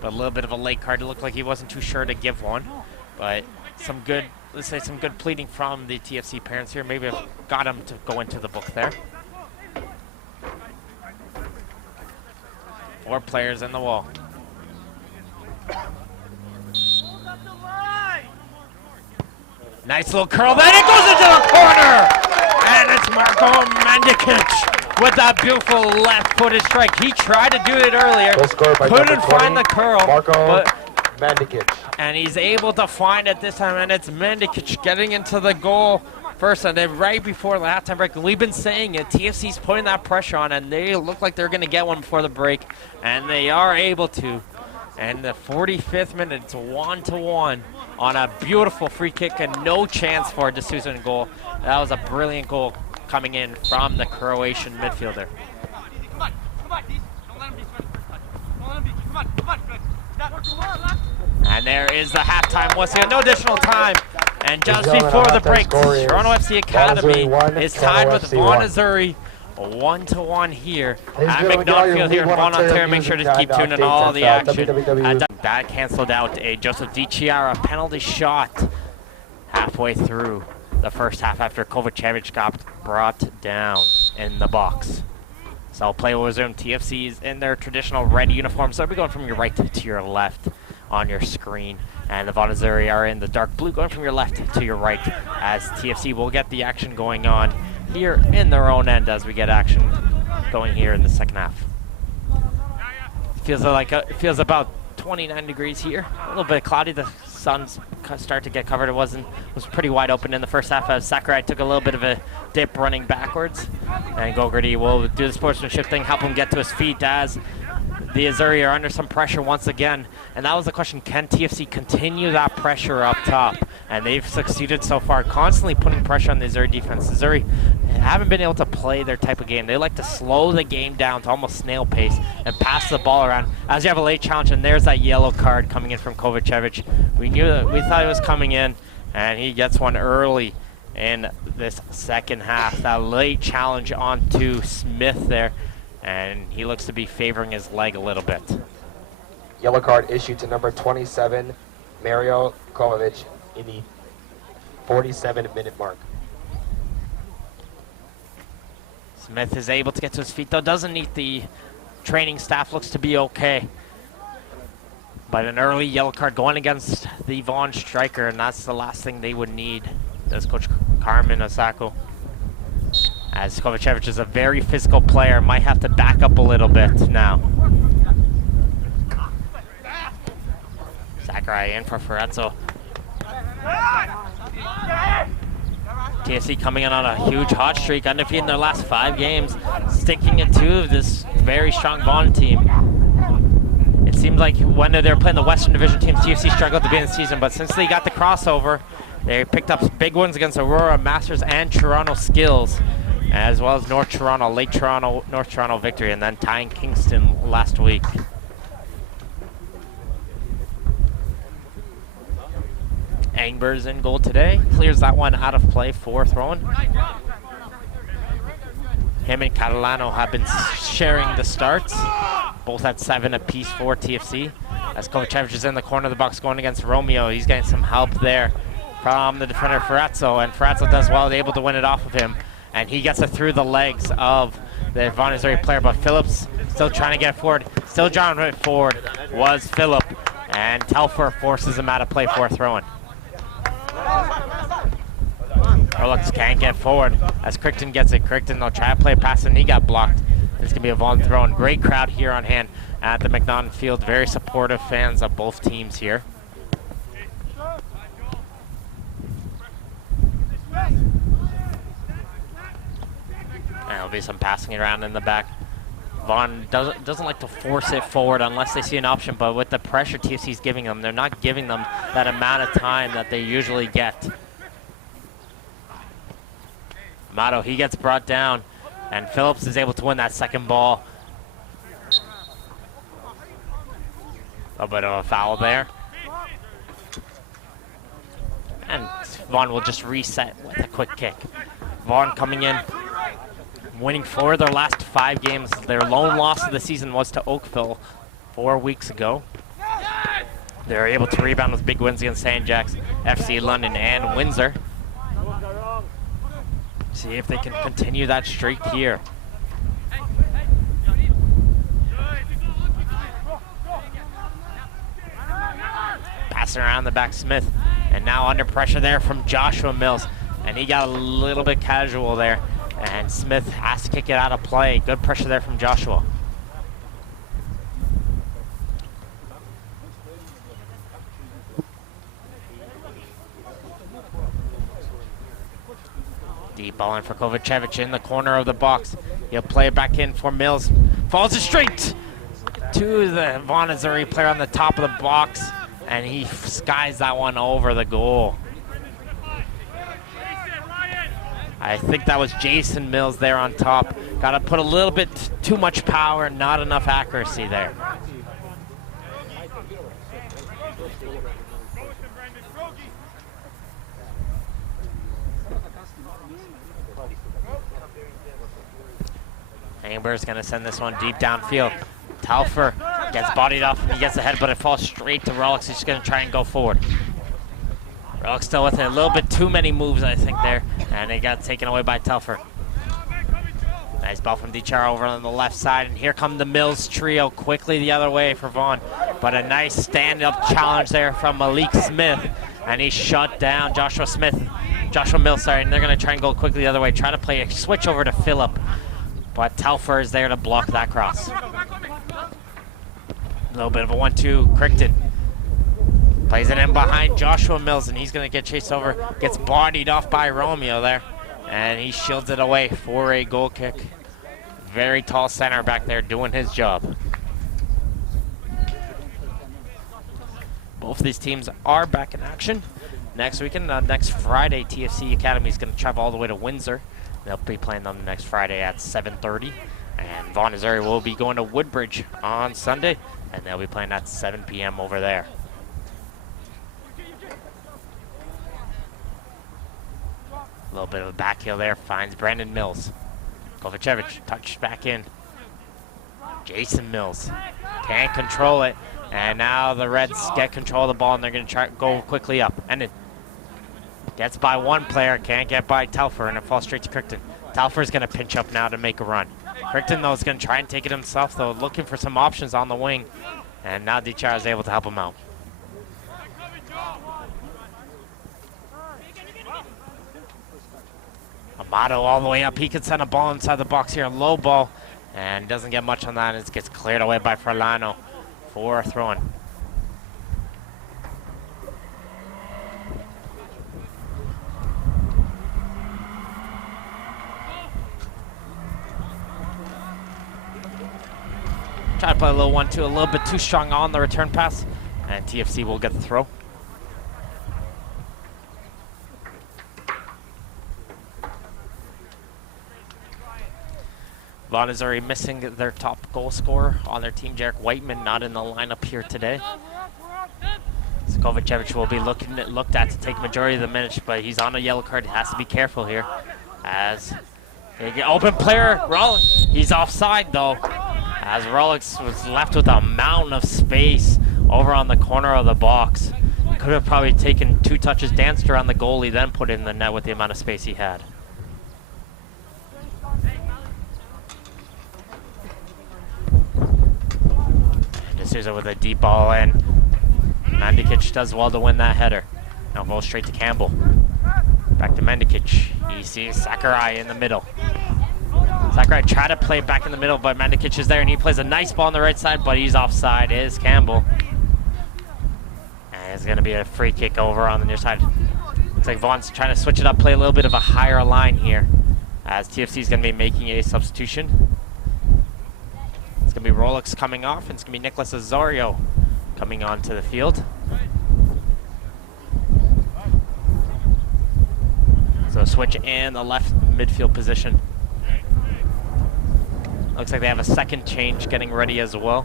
But a little bit of a late card. It looked like he wasn't too sure to give one. But some good, let's say some good pleading from the TFC parents here. Maybe have got him to go into the book there. 4 players in the wall. Nice little curl, then it goes into the corner! And it's Marko Mandikic with that beautiful left-footed strike. He tried to do it earlier, couldn't find the curl, Marko Mandikic. And he's able to find it this time, and it's Mandikic getting into the goal first, and then right before the halftime break. We've been saying it, TFC's putting that pressure on, and they look like they're going to get one before the break, and they are able to. And the 45th minute, it's 1-1 on a beautiful free kick and no chance for a D'Souza in goal. That was a brilliant goal coming in from the Croatian midfielder. And there is the halftime whistle. No additional time. And just before the break, Toronto FC Academy is tied with Vaughan Azzurri. 1-1 here at McNaughton here in Vaughan, Ontario. Make sure to keep tuning in all the action. That canceled out a Joseph DiChiara penalty shot halfway through the first half after Kovacevic got brought down in the box. So play will resume. TFC's in their traditional red uniform. So they'll be going from your right to your left on your screen. And the Vaughan Azzurri are in the dark blue going from your left to your right as TFC will get the action going on here in their own end as we get action going here in the second half. Feels like it feels about 29 degrees here. A little bit cloudy. The sun's start to get covered. It was pretty wide open in the first half as Sakurai took a little bit of a dip running backwards. And Gogarty will do the sportsmanship thing, help him get to his feet as the Azzurri are under some pressure once again. And that was the question, can TFC continue that pressure up top? And they've succeeded so far, constantly putting pressure on the Azzurri defense. Azzurri haven't been able to play their type of game. They like to slow the game down to almost snail pace and pass the ball around. As you have a late challenge, and there's that yellow card coming in from Kovacevic. We thought it was coming in, and he gets one early in this second half. That late challenge onto Smith there, and he looks to be favoring his leg a little bit. Yellow card issued to number 27, Mario Kovacic, in the 47-minute mark. Smith is able to get to his feet, though. Doesn't need the training staff. Looks to be okay. But an early yellow card going against the Vaughan striker, and that's the last thing they would need, does Coach Carmen Osako. As Kovacevic is a very physical player, might have to back up a little bit now. Sakurai in for Ferrazzo. TFC coming in on a huge hot streak, undefeated in their last 5 games, sticking in 2 of this very strong Vaughan team. It seems like when they were playing the Western Division teams, TFC struggled to be in the season, but since they got the crossover, they picked up big wins against Aurora, Masters, and Toronto Skills, as well as North Toronto, North Toronto victory, and then tying Kingston last week. Angber's in goal today, clears that one out of play for throwing. Him and Catalano have been sharing the starts, both at 7 apiece for TFC. As Kovacevic is in the corner of the box going against Romeo, he's getting some help there from the defender Ferrazzo, and Ferrazzo does well, able to win it off of him, and he gets it through the legs of the Vaughan Azzurri player, but Phillips still trying to get forward, still drawing it forward was Phillip, and Telfer forces him out of play for a throw-in. Orlux can't get forward as Crichton gets it. Crichton, they'll try to play a pass, and he got blocked. It's going to be a Vaughan throw-in. Great crowd here on hand at the McNaughton Field. Very supportive fans of both teams here. There'll be some passing around in the back. Vaughan doesn't like to force it forward unless they see an option, but with the pressure TFC's giving them, they're not giving them that amount of time that they usually get. Amato, he gets brought down, and Phillips is able to win that second ball. A bit of a foul there. And Vaughan will just reset with a quick kick. Vaughan coming in, winning 4 of their last 5 games. Their lone loss of the season was to Oakville 4 weeks ago. They were able to rebound with big wins against St. Jack's, FC London, and Windsor. See if they can continue that streak here. Passing around the back, Smith, and now under pressure there from Joshua Mills, and he got a little bit casual there, and Smith has to kick it out of play. Good pressure there from Joshua. Deep ball in for Kovacevic in the corner of the box. He'll play it back in for Mills. Falls it straight to the Vaughan Azzurri player on the top of the box, and he skies that one over the goal. I think that was Jason Mills there on top. Got to put a little bit too much power, not enough accuracy there. Amber's going to send this one deep downfield. Telfer gets bodied off and he gets ahead, but it falls straight to Rolex. He's just going to try and go forward. Rolex still with it. A little bit too many moves, I think, there. And it got taken away by Telfer. Nice ball from DiCharo over on the left side. And here come the Mills trio quickly the other way for Vaughan. But a nice stand-up challenge there from Malik Smith. And he shut down Joshua Mills, sorry. And they're going to try and go quickly the other way. Try to play a switch over to Phillip. But Telfer is there to block that cross. A little bit of a 1-2. Crichton plays it in behind Joshua Mills, and he's going to get chased over. Gets bodied off by Romeo there, and he shields it away for a goal kick. Very tall center back there doing his job. Both of these teams are back in action next weekend. Next Friday, TFC Academy is going to travel all the way to Windsor. They'll be playing them next Friday at 7:30. And Vaughan, Azzurri will be going to Woodbridge on Sunday, and they'll be playing at 7 p.m. over there. A little bit of a back heel there, finds Brandon Mills. Kovacevic touched back in. Jason Mills can't control it, and now the Reds get control of the ball, and they're going to try to go quickly up. And it gets by one player, can't get by Telfer, and it falls straight to Crichton. Telfer's going to pinch up now to make a run. Crichton, though, is going to try and take it himself, though, looking for some options on the wing. And now DiChiara is able to help him out. Amato all the way up. He could send a ball inside the box here. Low ball. And doesn't get much on that. It gets cleared away by Furlano for a throw-in. Try to play a little 1-2, a little bit too strong on the return pass, and TFC will get the throw. Vaughan is already missing their top goal scorer on their team, Jarek Whiteman, not in the lineup here today. So Kovacevic will be looked at to take majority of the minutes, but he's on a yellow card. He has to be careful here. As open player, Rollins, he's offside though. As Rolex was left with a mountain of space over on the corner of the box. Could have probably taken 2 touches, danced around the goalie, then put it in the net with the amount of space he had. D'Souza with a deep ball in. Mandikic does well to win that header. Now goes straight to Campbell. Back to Mandikic. He sees Sakurai in the middle. Sakurai tried to play back in the middle, but Mandikic is there, and he plays a nice ball on the right side, but he's offside. It is Campbell. And it's going to be a free kick over on the near side. Looks like Vaughan's trying to switch it up, play a little bit of a higher line here, as TFC is going to be making a substitution. It's going to be Rolex coming off, and it's going to be Nicholas Azzurri coming onto the field. So switch in the left midfield position. Looks like they have a second change getting ready as well.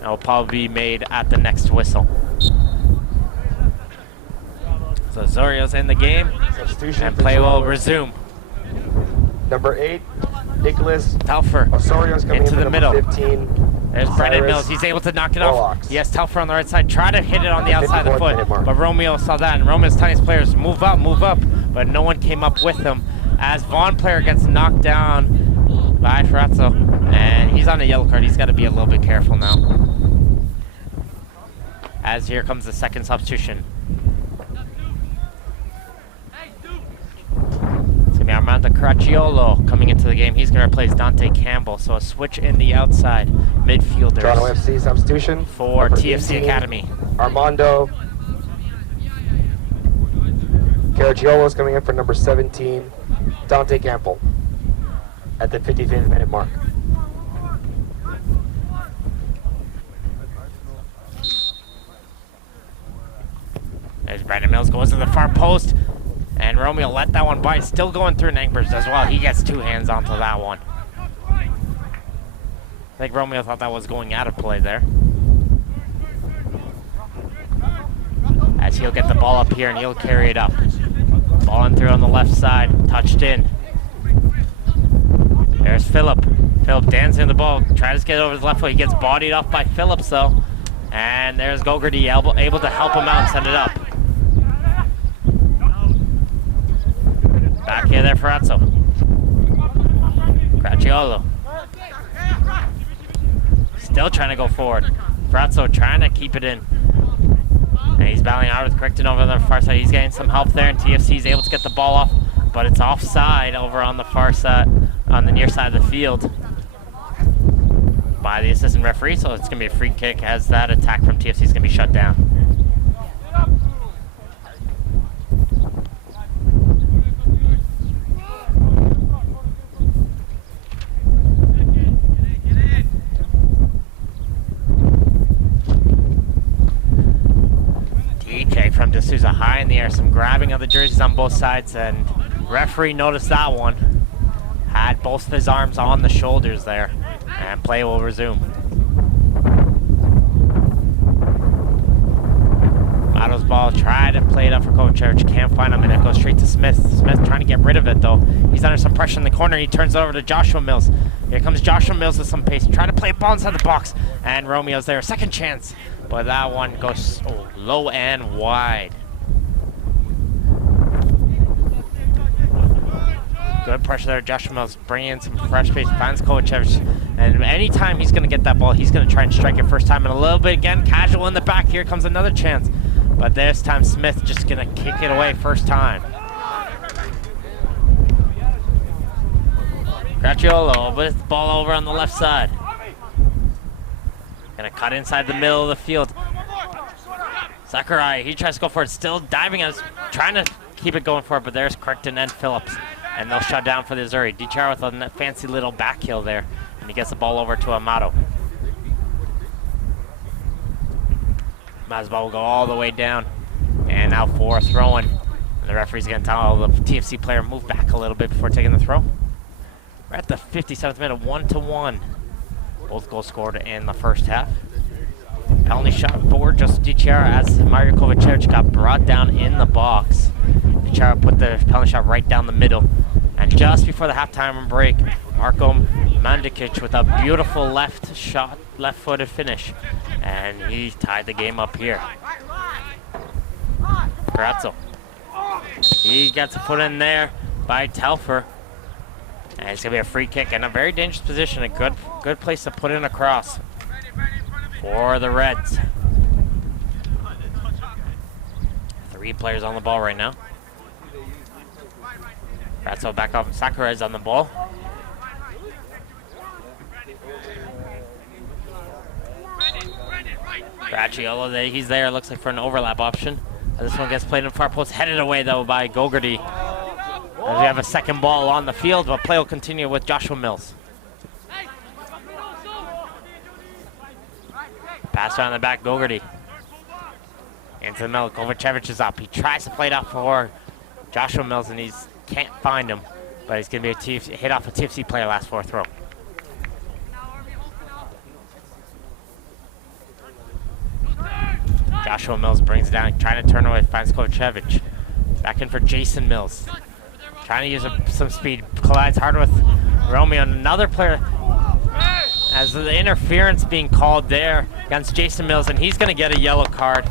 That will probably be made at the next whistle. So Azzurri's in the game, and play will resume. Number 8, Nicholas Telfer Osorio's coming into the middle. 15. There's Brendan Mills. He's able to knock it off. Yes, Telfer on the right side. Try to hit it on the outside of the foot, but Romeo saw that, and Romeo's telling his players, move up, but no one came up with him. As Vaughan player gets knocked down by Ferrazzo, and he's on a yellow card. He's got to be a little bit careful now. As here comes the second substitution. It's going to be Armando Caracciolo coming into the game. He's going to replace Dante Campbell, so a switch in the outside midfielders. Toronto FC substitution for TFC 18, Academy. Armando Caracciolo's coming in for number 17, Dante Campbell, at the 55th minute mark. There's Brandon Mills, goes to the far post, and Romeo let that one by. Still going through Nangbers as well. He gets 2 hands onto that one. I think Romeo thought that was going out of play there. As he'll get the ball up here and he'll carry it up. Ball in through on the left side, touched in. There's Phillip. Phillip dancing the ball, tries to get over his left foot. He gets bodied off by Phillips though. And there's Gogarty able to help him out and send it up. Back here there for Razzo. Caracciolo. Still trying to go forward. Frazzo trying to keep it in. And he's battling out with Crichton over on the far side. He's getting some help there, and TFC is able to get the ball off, but it's offside over on the far side, on the near side of the field by the assistant referee. So it's going to be a free kick as that attack from TFC is going to be shut down. in the air. Some grabbing of the jerseys on both sides, and referee noticed that one. Had both of his arms on the shoulders there, and play will resume. Otto's ball, try to play it up for Kovacevic, can't find him, and it goes straight to Smith. Smith trying to get rid of it though. He's under some pressure in the corner. He turns it over to Joshua Mills. Here comes Joshua Mills with some pace, trying to play a ball inside the box, and Romeo's there. Second chance, but that one goes low and wide. Good pressure there. Joshua Mills bringing in some fresh pace, finds Kovacevic, and anytime he's going to get that ball, he's going to try and strike it first time. And a little bit again, casual in the back. Here comes another chance, but this time Smith just going to kick it away first time. Gracciolo with the ball over on the left side. Going to cut inside the middle of the field. Sakurai, he tries to go for it, still diving at us, trying to keep it going for it, but there's Crichton and Phillips. And they'll shut down for the Azzurri. DiChiara with a fancy little back heel there. And he gets the ball over to Amato. Amado's ball will go all the way down. And now for throwing. And the referee's going to tell the TFC player move back a little bit before taking the throw. We're at the 57th minute, 1-1. Both goals scored in the first half. Penalty shot for just DiChiara as Mario Kovacevic got brought down in the box. DiChiara put the penalty shot right down the middle. And just before the halftime break, Marko Mandikic with a beautiful left shot, left-footed finish. And he tied the game up here. Grazzo. He gets a foot in there by Telfer. And it's going to be a free kick in a very dangerous position. A good place to put in a cross for the Reds. 3 players on the ball right now. Grazzo back up. Sakurai's on the ball. Gracciolo, he's there. Looks like for an overlap option. This one gets played in far post. Headed away though by Gogarty. As we have a second ball on the field, but play will continue with Joshua Mills. Pass around the back, Gogarty. Into the middle, Kovacevic is up. He tries to play it out for Joshua Mills, and he can't find him. But he's going to be hit off a TFC player last fourth throw. Joshua Mills brings it down, trying to turn away, finds Kovacevic. Back in for Jason Mills. Trying to use some speed, collides hard with Romeo, and another player. As the interference being called there against Jason Mills, and he's going to get a yellow card.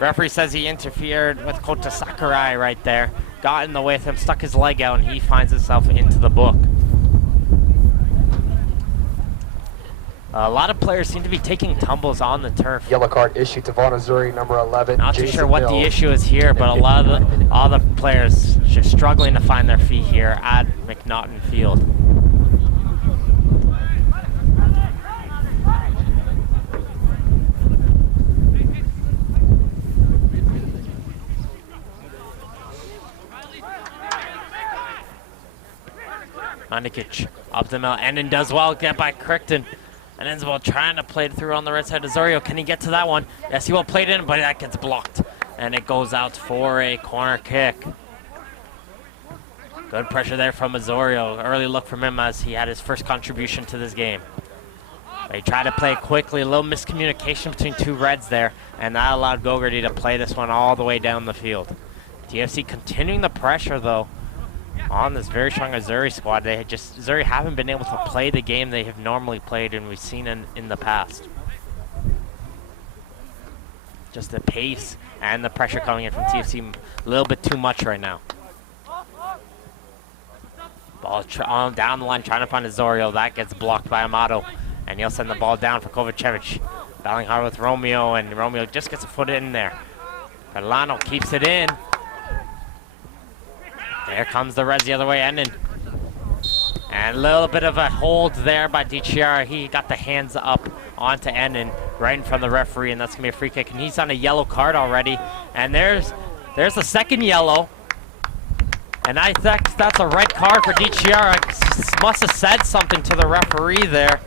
Referee says he interfered with Kota Sakurai right there. Got in the way of him, stuck his leg out, and he finds himself into the book. A lot of players seem to be taking tumbles on the turf. Yellow card issued to Vaughan, Azzurri, number 11. Not too sure what the issue is here, but all the players just struggling to find their feet here at McNaughton Field. Mandikic up the middle, and then does well, get by Crichton. And Enzabal trying to play it through on the right side. Azzurri, can he get to that one? Yes, he will play it in, but that gets blocked. And it goes out for a corner kick. Good pressure there from Azzurri. Early look from him as he had his first contribution to this game. They tried to play it quickly, a little miscommunication between 2 Reds there, and that allowed Gogarty to play this one all the way down the field. TFC continuing the pressure though on this very strong Azzurri squad. Azzurri haven't been able to play the game they have normally played and we've seen in the past. Just the pace and the pressure coming in from TFC a little bit too much right now. Ball on down the line, trying to find Azzurri. That gets blocked by Amato, and he'll send the ball down for Kovacevic. Battling hard with Romeo, and Romeo just gets a foot in there. Catalano keeps it in. There comes the Reds the other way, and a little bit of a hold there by DiChiara. He got the hands up onto Ennen right in front of the referee, and that's going to be a free kick. And he's on a yellow card already. And there's the second yellow. And I think that's a red card for DiChiara. Must have said something to the referee there.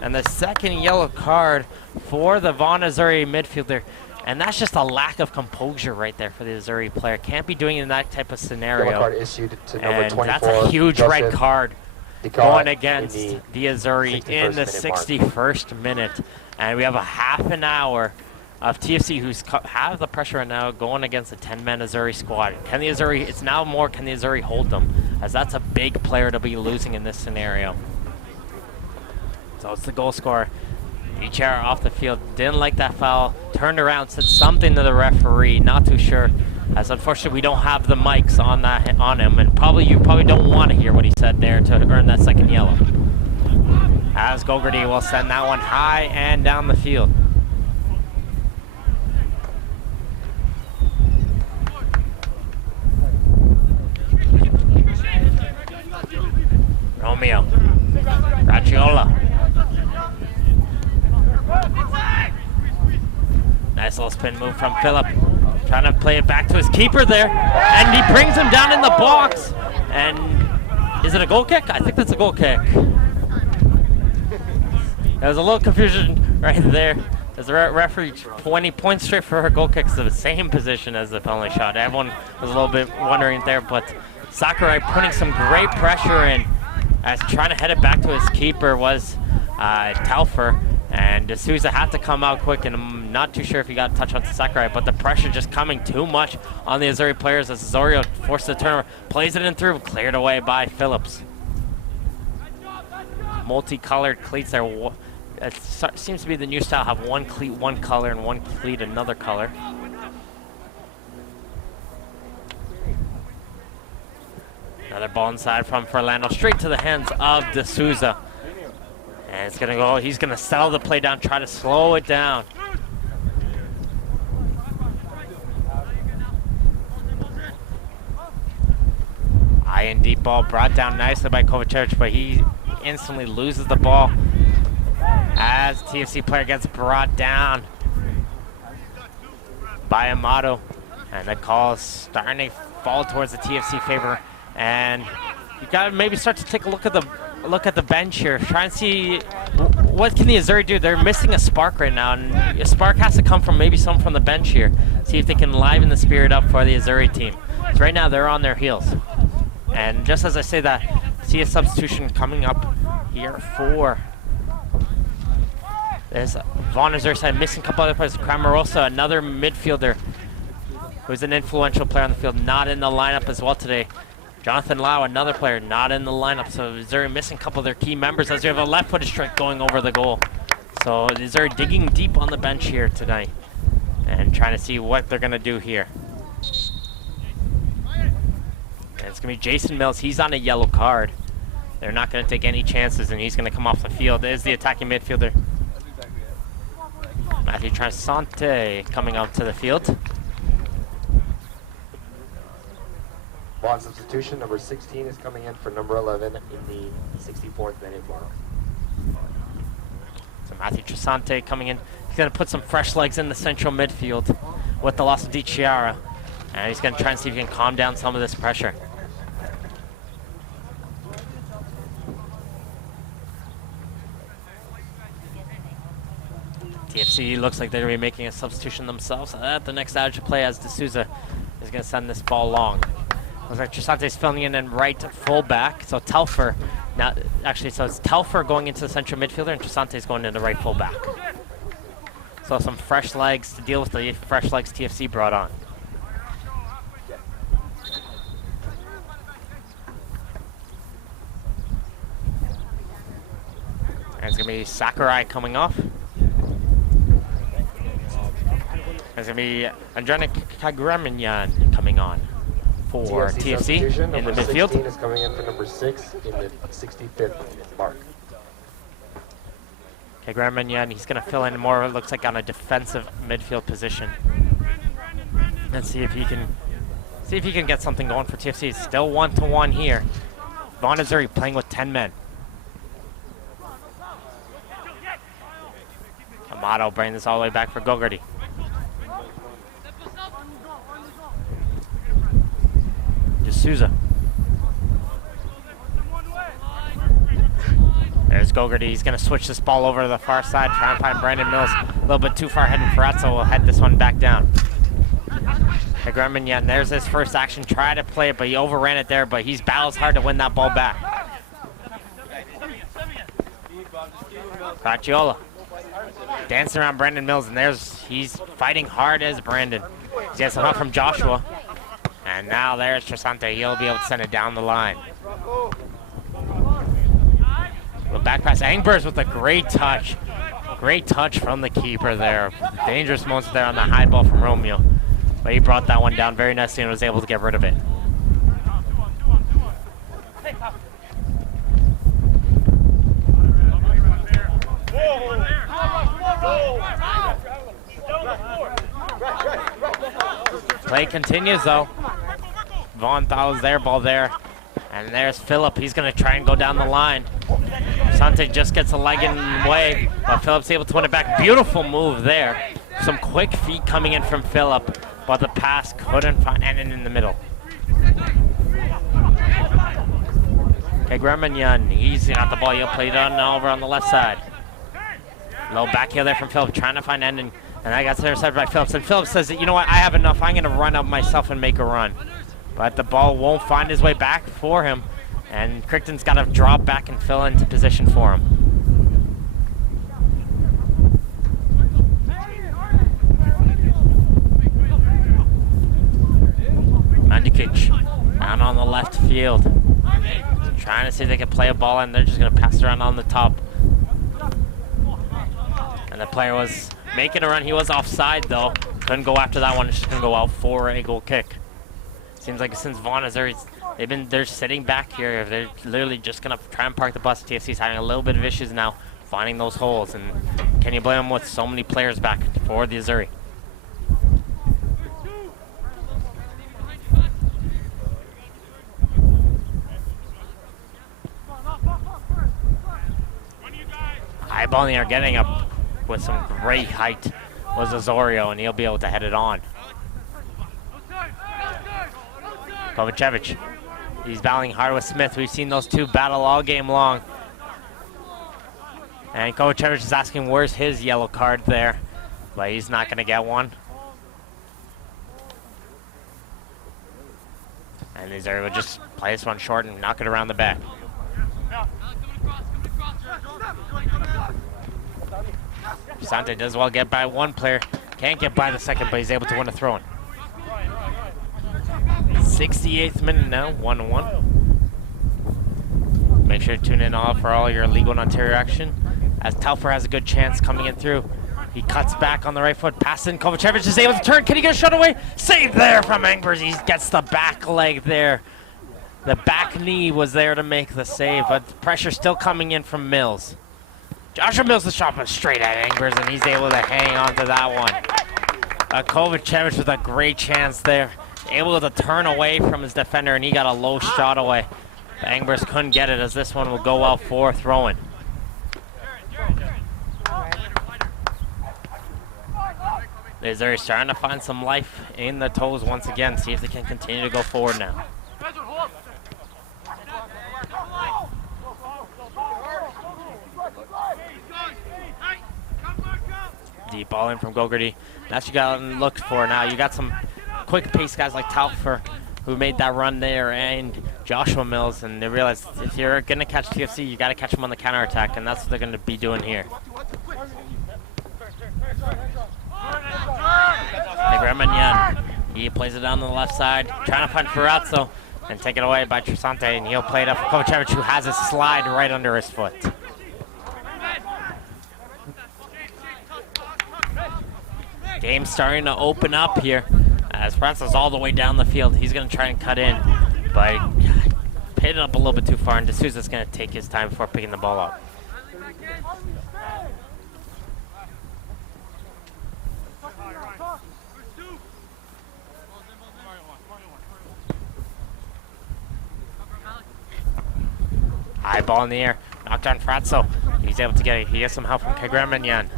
And the second yellow card for the Vaughan Azzurri midfielder. And that's just a lack of composure right there for the Azzurri player. Can't be doing it in that type of Yellow scenario. card issued to number And 24. that's a huge red Joseph card Dicard going in against the Azzurri in the 61st minute. And we have a half an hour of TFC who's have the pressure right now going against a 10-man Azzurri squad. Can the Azzurri, it's now more, can the Azzurri hold them? As that's a big player to be losing in this scenario. So it's the goal scorer. Ichara off the field, didn't like that foul, turned around, said something to the referee, not too sure. As unfortunately we don't have the mics on him, and you probably don't want to hear what he said there to earn that second yellow. As Gogarty will send that one high and down the field. Romeo, Racciola. Nice little spin move from Phillip. Trying to play it back to his keeper there. And he brings him down in the box. And is it a goal kick? I think that's a goal kick. There was a little confusion right there. As the referee points straight for her goal kicks to the same position as the penalty shot. Everyone was a little bit wondering there, but Sakurai putting some great pressure in as trying to head it back to his keeper was Telfer. And D'Souza had to come out quick, and I'm not too sure if he got a touch on Sakurai, but the pressure just coming too much on the Azzurri players as Zorio forced the turnover, plays it in through, cleared away by Phillips. Multicolored cleats there. It seems to be the new style, have one cleat one color and one cleat another color. Another ball inside from Furlando, straight to the hands of D'Souza. And it's gonna go, he's gonna settle the play down, try to slow it down. High and deep ball brought down nicely by Kovacevic, but he instantly loses the ball as TFC player gets brought down by Amato. And the call is starting to fall towards the TFC favor. And you gotta maybe start to take a look at the bench here. Try and see what can the Azzurri do. They're missing a spark right now, and a spark has to come from maybe someone from the bench here. See if they can liven the spirit up for the Azzurri team. So right now they're on their heels. And just as I say that, see a substitution coming up here for there's Vaughan Azzurri side, missing a couple other players. Cramarosa, another midfielder who's an influential player on the field, not in the lineup as well today. Jonathan Lau, another player, not in the lineup. So Azzurri missing a couple of their key members as we have a left-footed strike going over the goal. So Azzurri digging deep on the bench here tonight and trying to see what they're going to do here. And it's going to be Jason Mills. He's on a yellow card. They're not going to take any chances, and he's going to come off the field. There's the attacking midfielder. Matthew Trasante coming up to the field. Vaughan substitution, number 16 is coming in for number 11 in the 64th minute mark. So Matthew Trasante coming in. He's going to put some fresh legs in the central midfield with the loss of Di Chiara. And he's going to try and see if he can calm down some of this pressure. TFC looks like they're going to be making a substitution themselves. At the next adage of play as D'Souza is going to send this ball long. Looks like Trasante's filling in right fullback. So Telfer, now actually, so it's Telfer going into the central midfielder and Trasante's going into the right fullback. So some fresh legs to deal with the fresh legs TFC brought on. And it's going to be Sakurai coming off. There's going to be Andronic Kagramanyan coming on for TFC in the midfield. 16 is coming in for number 6 in the 65th minute mark. Kagramanyan, he's going to fill in more, it looks like, on a defensive midfield position. And see if he can get something going for TFC. It's still 1-1 here. Vaughan Azzurri playing with 10 men. Amato bringing this all the way back for Gogarty. D'Souza. There's Gogarty. He's going to switch this ball over to the far side, try and find Brandon Mills. A little bit too far ahead, and Ferrazzo will head this one back down. Gremlin, there's his first action. Try to play it, but he overran it there, but he's battles hard to win that ball back. Cracchiola dancing around Brandon Mills, and he's fighting hard as Brandon. He gets some help from Joshua. And now there's Trisante. He'll be able to send it down the line. Little back pass. Angbers with a great touch. Great touch from the keeper there. Dangerous moments there on the high ball from Romeo. But he brought that one down very nicely and was able to get rid of it. Play continues though. Vaughan thought it was their ball there. And there's Phillip. He's going to try and go down the line. Sante just gets a leg in the way, but Phillip's able to win it back. Beautiful move there. Some quick feet coming in from Phillip, but the pass couldn't find anything in the middle. Okay, Gremignon, he's got the ball. He'll play it on over on the left side. Low back heel there from Phillip, trying to find Endon. And that got intercepted by Phillips. And Phillips says that, you know what, I have enough. I'm going to run up myself and make a run. But the ball won't find his way back for him. And Crichton's got to drop back and fill into position for him. Mandikic down on the left field. Trying to see if they can play a ball, and they're just going to pass it around on the top. And the player was making a run. He was offside, though. Couldn't go after that one. It's just going to go out for a goal kick. Seems like since Vaughan is there, they're sitting back here. They're literally just going to try and park the bus. TFC's having a little bit of issues now finding those holes. And can you blame them with so many players back for the Azzurri? High ball in the air, getting up with some great height was Osorio, and he'll be able to head it on. Kovacevic, he's battling hard with Smith. We've seen those two battle all game long. And Kovacevic is asking where's his yellow card there, but he's not going to get one. And he's able to just play this one short and knock it around the back. Sante does well get by one player. Can't get by the second, but he's able to win a throw-in. 68th minute now, 1-1. Make sure to tune in for all your League One Ontario action. As Telfer has a good chance coming in through. He cuts back on the right foot, passes in. Kovacevic is able to turn. Can he get a shot away? Save there from Angbers. He gets the back leg there. The back knee was there to make the save, but the pressure still coming in from Mills. Joshua Mills the shot was straight at Angbers, and he's able to hang on to that one. Kovacevic with a great chance there. Able to turn away from his defender, and he got a low shot away. But Angbers couldn't get it, as this one will go out for throwing. They're starting to find some life in the toes once again. See if they can continue to go forward now. Deep ball in from Gogarty. That's what you got to look for now. You got some quick pace guys like Taufer who made that run there, and Joshua Mills, and they realized if you're going to catch TFC, you got to catch them on the counterattack, and that's what they're going to be doing here. Gremignon, he plays it down the left side, trying to find Ferrazzo, and take it away by Trisante, and he'll play it up for Kovacevic, who has a slide right under his foot. Game starting to open up here as Ferrazzo's all the way down the field. He's going to try and cut in, but hit it up a little bit too far, and D'Souza's going to take his time before picking the ball up. High ball in the air, knocked on Ferrazzo. He's able to get it. He gets some help from Gremignon.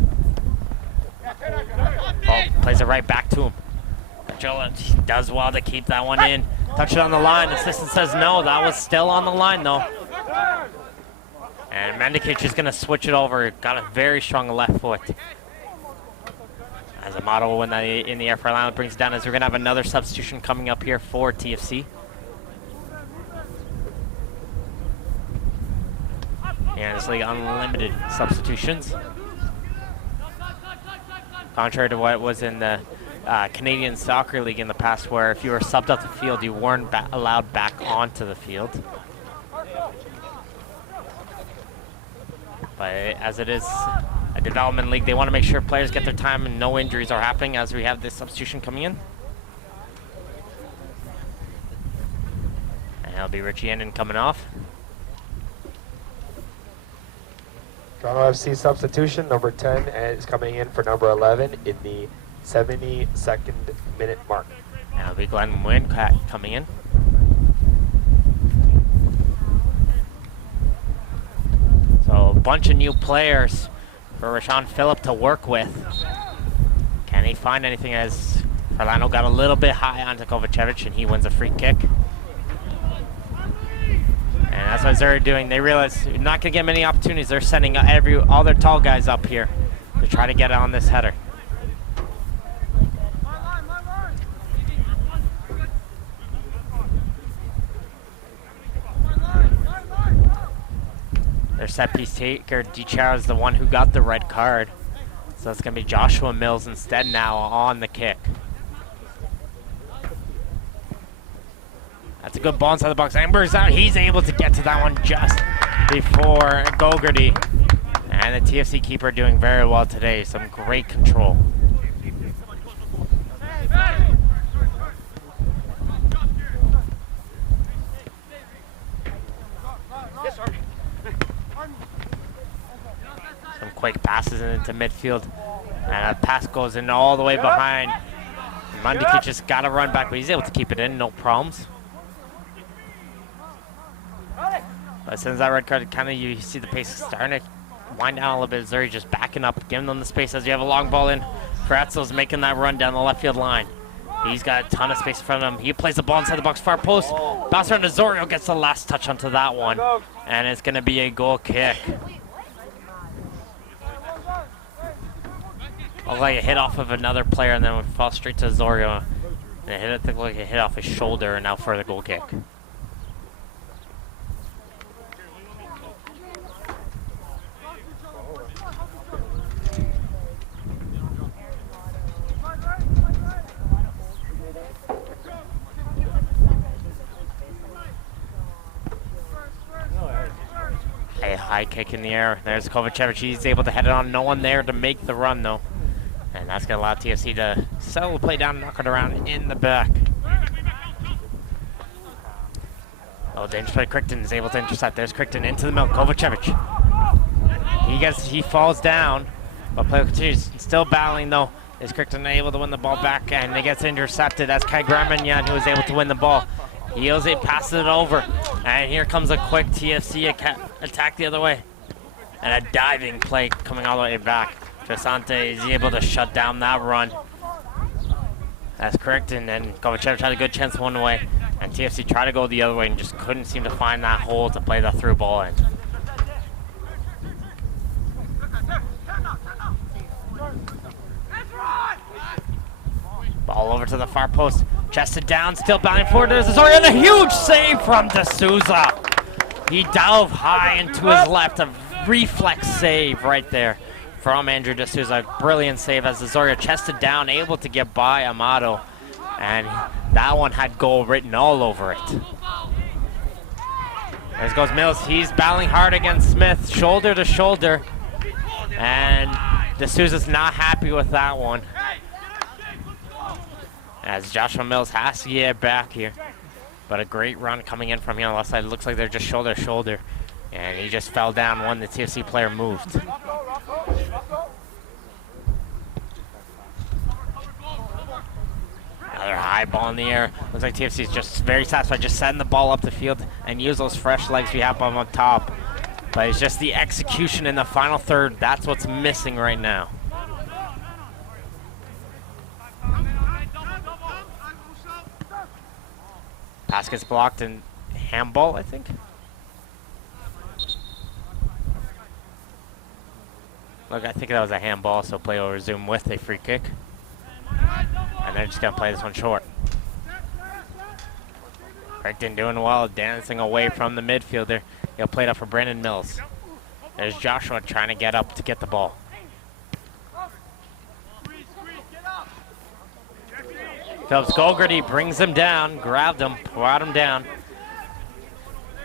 Ball plays it right back to him. Jola does well to keep that one in. Touch it on the line. Assistant says no. That was still on the line, though. And Mendikic is going to switch it over. Got a very strong left foot. As Amato will win that in the air for Atlanta, brings it down as we're going to have another substitution coming up here for TFC. And this league, unlimited substitutions. Contrary to what was in the Canadian Soccer League in the past, where if you were subbed off the field, you weren't allowed back onto the field. But as it is a development league, they want to make sure players get their time and no injuries are happening as we have this substitution coming in. And it'll be Richie Enden coming off. Toronto FC substitution, number 10 is coming in for number 11 in the 72nd minute mark. And it'll be Glenn Wincat coming in. So a bunch of new players for Rashawn Phillip to work with. Can he find anything as Orlando got a little bit high onto Kovacevic and he wins a free kick. And that's what Azzurri doing. They realize they're not going to get many opportunities. They're sending all their tall guys up here to try to get on this header. Their set piece taker, DiChiaro, is the one who got the red card. So it's going to be Joshua Mills instead now on the kick. That's a good ball inside the box. Amber's out. He's able to get to that one just before Gogarty. And the TFC keeper doing very well today. Some great control. Some quick passes into midfield. And a pass goes in all the way behind. Mandikic just got to run back, but he's able to keep it in, no problems. But since that red card, kind of you see the pace starting to wind down a little bit. Azzurri just backing up, giving them the space as you have a long ball in. Fratzo's making that run down the left field line. He's got a ton of space in front of him. He plays the ball inside the box, far post. Bounce around to Azzurri, gets the last touch onto that one. And it's going to be a goal kick. Looked like a hit off of another player and then would fall straight to Azzurri. And it looked like a hit off his shoulder and now for the goal kick. A high kick in the air. There's Kovacevic. He's able to head it on. No one there to make the run, though. And that's going to allow TFC to settle the play down and knock it around in the back. Oh, dangerous play. Crichton is able to intercept. There's Crichton into the middle. Kovacevic. He falls down, but play continues. Still battling, though. Is Crichton able to win the ball back? And it gets intercepted. That's Kai Gramanyan who was able to win the ball. He passes it over. And here comes a quick TFC attack the other way. And a diving play coming all the way back. Trisante is able to shut down that run. That's Crichton, and Kovacevic had a good chance one way. And TFC tried to go the other way and just couldn't seem to find that hole to play the through ball in. Ball over to the far post. Chested down, still bounding forward. There's Azzurri, and a huge save from D'Souza. He dove high into his left. A reflex save right there from Andrew D'Souza. Brilliant save as Azzurri chested down, able to get by Amato. And that one had goal written all over it. There goes Mills. He's battling hard against Smith, shoulder to shoulder. And D'Souza's not happy with that one. As Joshua Mills has to get back here. But a great run coming in from here on the left side. It looks like they're just shoulder to shoulder. And he just fell down when the TFC player moved. Another high ball in the air. Looks like TFC is just very satisfied, just setting the ball up the field and use those fresh legs we have on top. But it's just the execution in the final third. That's what's missing right now. Pass gets blocked and handball, I think. Look, I think that was a handball, so play will resume with a free kick. And they're just going to play this one short. Crichton doing well, dancing away from the midfielder. He'll play it up for Brandon Mills. There's Joshua trying to get up to get the ball. Phillips Gogarty brings him down, grabbed him, brought him down.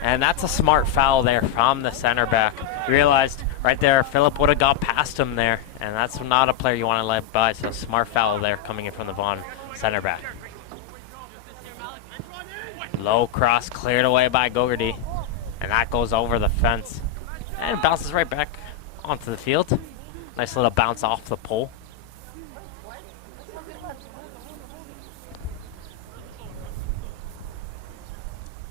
And that's a smart foul there from the center back. Realized right there, Phillip would have got past him there, and that's not a player you want to let by, so smart foul there coming in from the Vaughan center back. Low cross cleared away by Gogarty, and that goes over the fence. And bounces right back onto the field. Nice little bounce off the pole.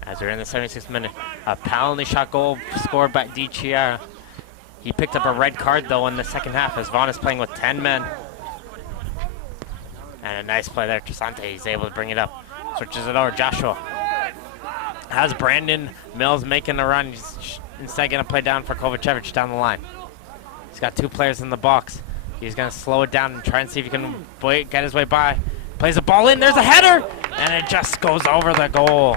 As we're in the 76th minute, a penalty shot goal scored by Di Chiara. He picked up a red card though in the second half as Vaughan is playing with 10 men. And a nice play there, Trisante, he's able to bring it up. Switches it over, Joshua. Has Brandon Mills making a run. He's instead gonna play down for Kovacevic down the line. He's got 2 players in the box. He's gonna slow it down and try and see if he can get his way by. Plays the ball in, there's a header! And it just goes over the goal.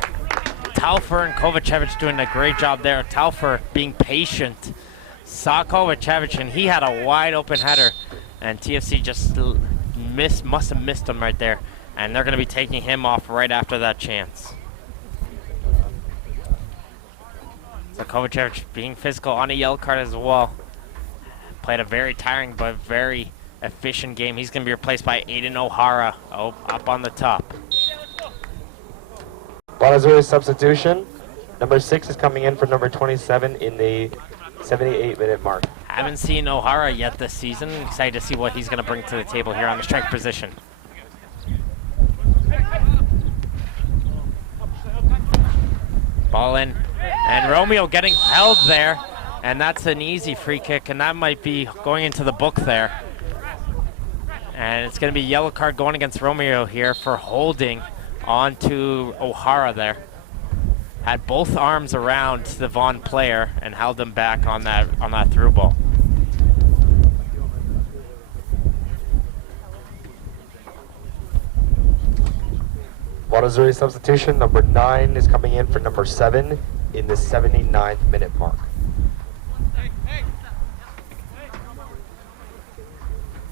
Talfer and Kovacevic doing a great job there. Talfer being patient. Saw Kovacevic and he had a wide open header. And TFC just must have missed him right there. And they're gonna be taking him off right after that chance. So Kovacevic being physical on a yellow card as well. Played a very tiring but very efficient game. He's going to be replaced by Aiden O'Hara up on the top. Azzurri substitution. Number 6 is coming in for number 27 in the 78-minute mark. Haven't seen O'Hara yet this season. Excited to see what he's going to bring to the table here on the strike position. Ball in. And Romeo getting held there. And that's an easy free kick. And that might be going into the book there. And it's going to be a yellow card going against Romeo here for holding onto O'Hara there. Had both arms around the Vaughan player and held him back on that through ball. Azzurri substitution. Number 9 is coming in for number 7 in the 79th minute mark.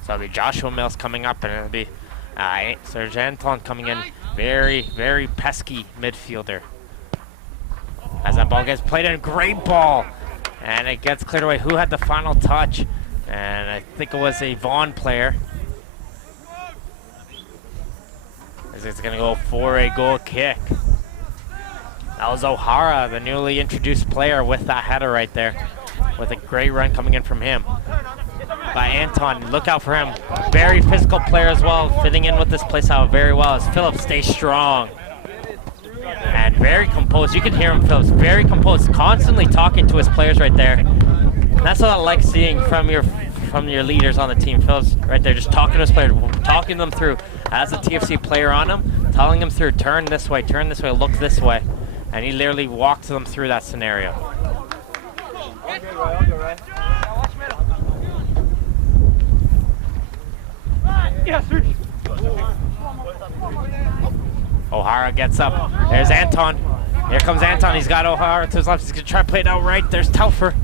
So it'll be Joshua Mills coming up, and it'll be Serge Anton coming in. Very, very pesky midfielder. As that ball gets played in, great ball. And it gets cleared away. Who had the final touch? And I think it was a Vaughan player. As it's going to go for a goal kick. That was O'Hara, the newly introduced player, with that header right there. With a great run coming in from him. By Anton, look out for him. Very physical player as well, fitting in with this place out very well as Phillips stays strong. And very composed. You can hear him, Phillips, very composed, constantly talking to his players right there. And that's what I like seeing from your leaders on the team. Phillips right there, just talking to his players, talking them through. As a TFC player on him, telling them through, turn this way, look this way. And he literally walks them through that scenario. O'Hara gets up. There's Anton. Here comes Anton. He's got O'Hara to his left. He's going to try to play it out right. There's Telfer.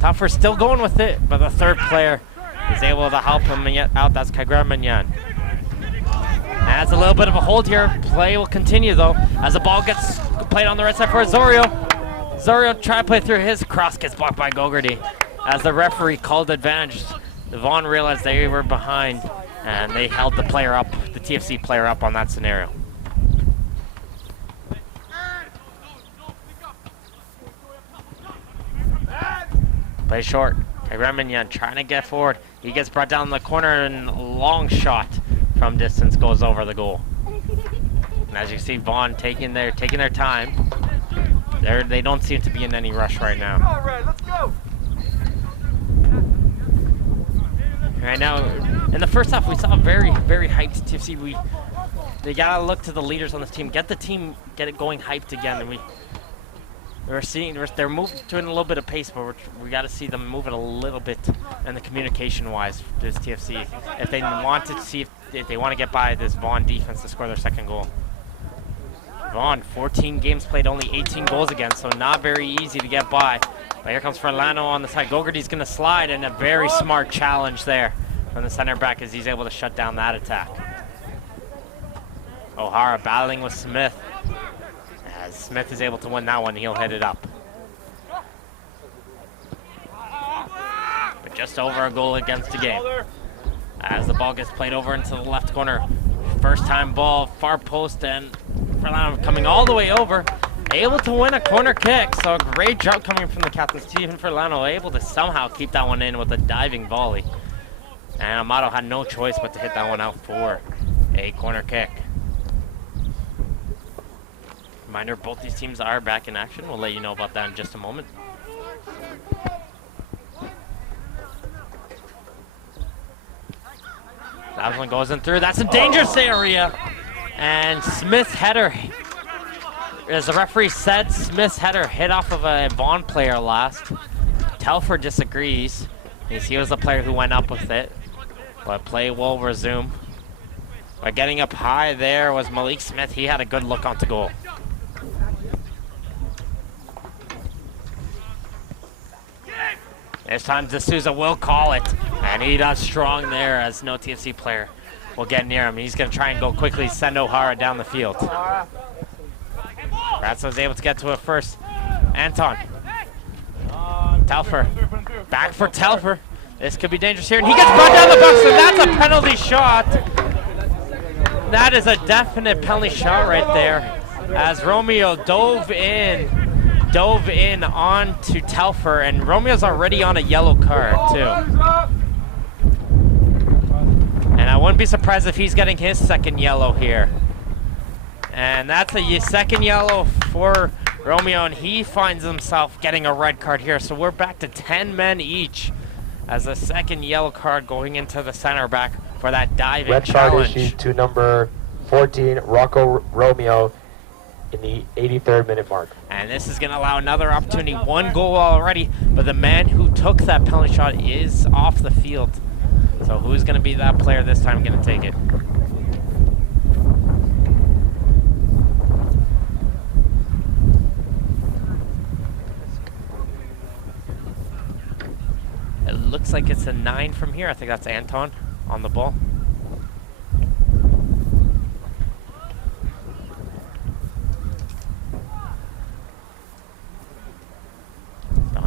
Telfer's still going with it, but the third player is able to help him out. That's Kagura Manyan. That's a little bit of a hold here. Play will continue, though, as the ball gets played on the right side for Azzurri. Azzurri try to play through his cross, gets blocked by Gogarty. As the referee called advantage, the Vaughan realized they were behind, and they held the player up, the TFC player up on that scenario. Play short. Reminyan trying to get forward. He gets brought down in the corner, and a long shot from distance goes over the goal. And as you see, Vaughan taking their time. They don't seem to be in any rush right now. All right, let's go. Right now, in the first half, we saw a very, very hyped TFC. They gotta look to the leaders on this team, get it going hyped again, and they're moving to a little bit of pace, but we got to see them moving a little bit, and the communication-wise, this TFC, if they want to see if they want to get by this Vaughan defense to score their second goal. Vaughan, 14 games played, only 18 goals against, so not very easy to get by. But here comes Furlano on the side. Gogarty's going to slide, and a very smart challenge there from the center back as he's able to shut down that attack. O'Hara battling with Smith. As Smith is able to win that one, he'll hit it up. But just over a goal against the game. As the ball gets played over into the left corner. First time ball, far post, and Furlano coming all the way over. Able to win a corner kick, so a great job coming from the captain, Stephen Furlano, able to somehow keep that one in with a diving volley. And Amato had no choice but to hit that one out for a corner kick. Reminder, both these teams are back in action. We'll let you know about that in just a moment. That one goes in through. That's a dangerous area. And Smith's header, as the referee said, Smith's header hit off of a Vaughan player last. Telfer disagrees. He was the player who went up with it. But play will resume. But getting up high there was Malik Smith. He had a good look onto goal. This time D'Souza will call it, and he does strong there as no TFC player will get near him. He's going to try and go quickly, send O'Hara down the field. Ratzo's able to get to it first. Anton. Telfer. Back for Telfer. This could be dangerous here, and he gets brought down the box, and that's a penalty shot. That is a definite penalty shot right there, as Romeo dove in on to Telfer, and Romeo's already on a yellow card too. And I wouldn't be surprised if he's getting his second yellow here. And that's a second yellow for Romeo, and he finds himself getting a red card here. So we're back to 10 men each as a second yellow card going into the center back for that diving red challenge. Card issued to number 14, Rocco Romeo, in the 83rd minute mark. And this is going to allow another opportunity. One goal already, but the man who took that penalty shot is off the field. So who's going to be that player this time going to take it? It looks like it's a 9 from here. I think that's Anton on the ball.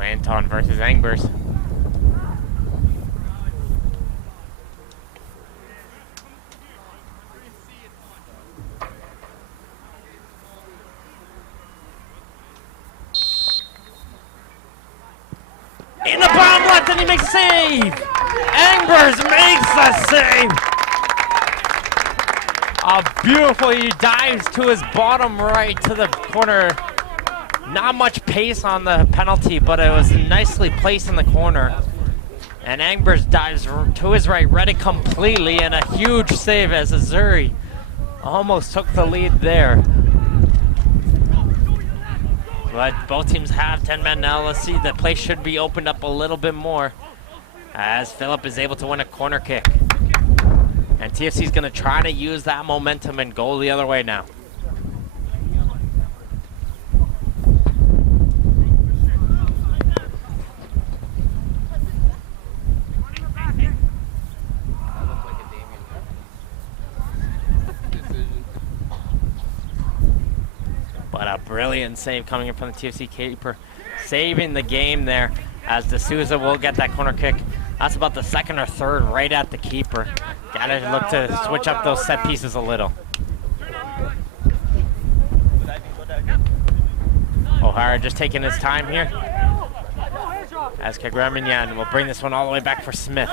Anton versus Angbers. In the bottom left, and he makes a save! Angbers makes a save! Beautiful, he dives to his bottom right to the corner. Not much pace on the penalty, but it was nicely placed in the corner. And Angbers dives to his right, read it completely, and a huge save as Azzurri almost took the lead there. But both teams have 10 men now. Let's see, the play should be opened up a little bit more as Phillip is able to win a corner kick. And TFC is going to try to use that momentum and go the other way now. But a brilliant save coming in from the TFC keeper, saving the game there as D'Souza will get that corner kick. That's about the second or third right at the keeper. Gotta look to switch up those set pieces a little. O'Hara just taking his time here as Kagraminyan will bring this one all the way back for Smith.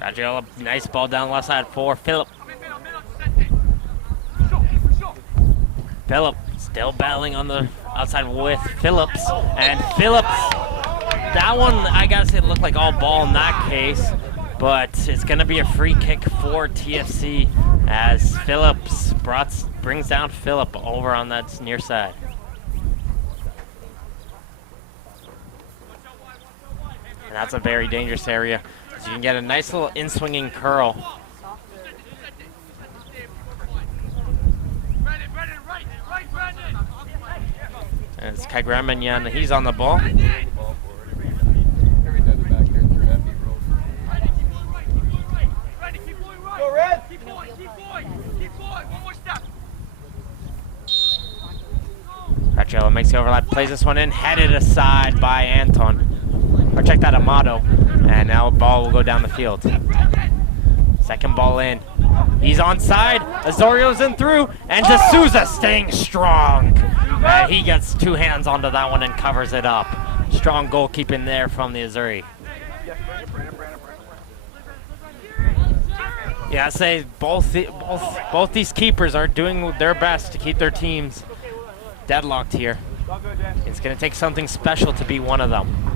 Gadriola, nice ball down left side for Phillip. Phillip still battling on the outside with Phillips, and Phillips, that one I gotta say it looked like all ball in that case, but it's going to be a free kick for TFC as Phillips brings down Phillip over on that near side. And that's a very dangerous area. So you can get a nice little in-swinging curl. And it's Kaigramanyan, he's on the ball. Patriello makes the overlap, plays this one in, headed aside by Anton. Or check that, Amato. And now the ball will go down the field. Second ball in. He's onside. Azzurri's in through. And D'Souza staying strong. He gets two hands onto that one and covers it up. Strong goalkeeping there from the Azzurri. Yeah, I say both these keepers are doing their best to keep their teams deadlocked here. It's going to take something special to be one of them.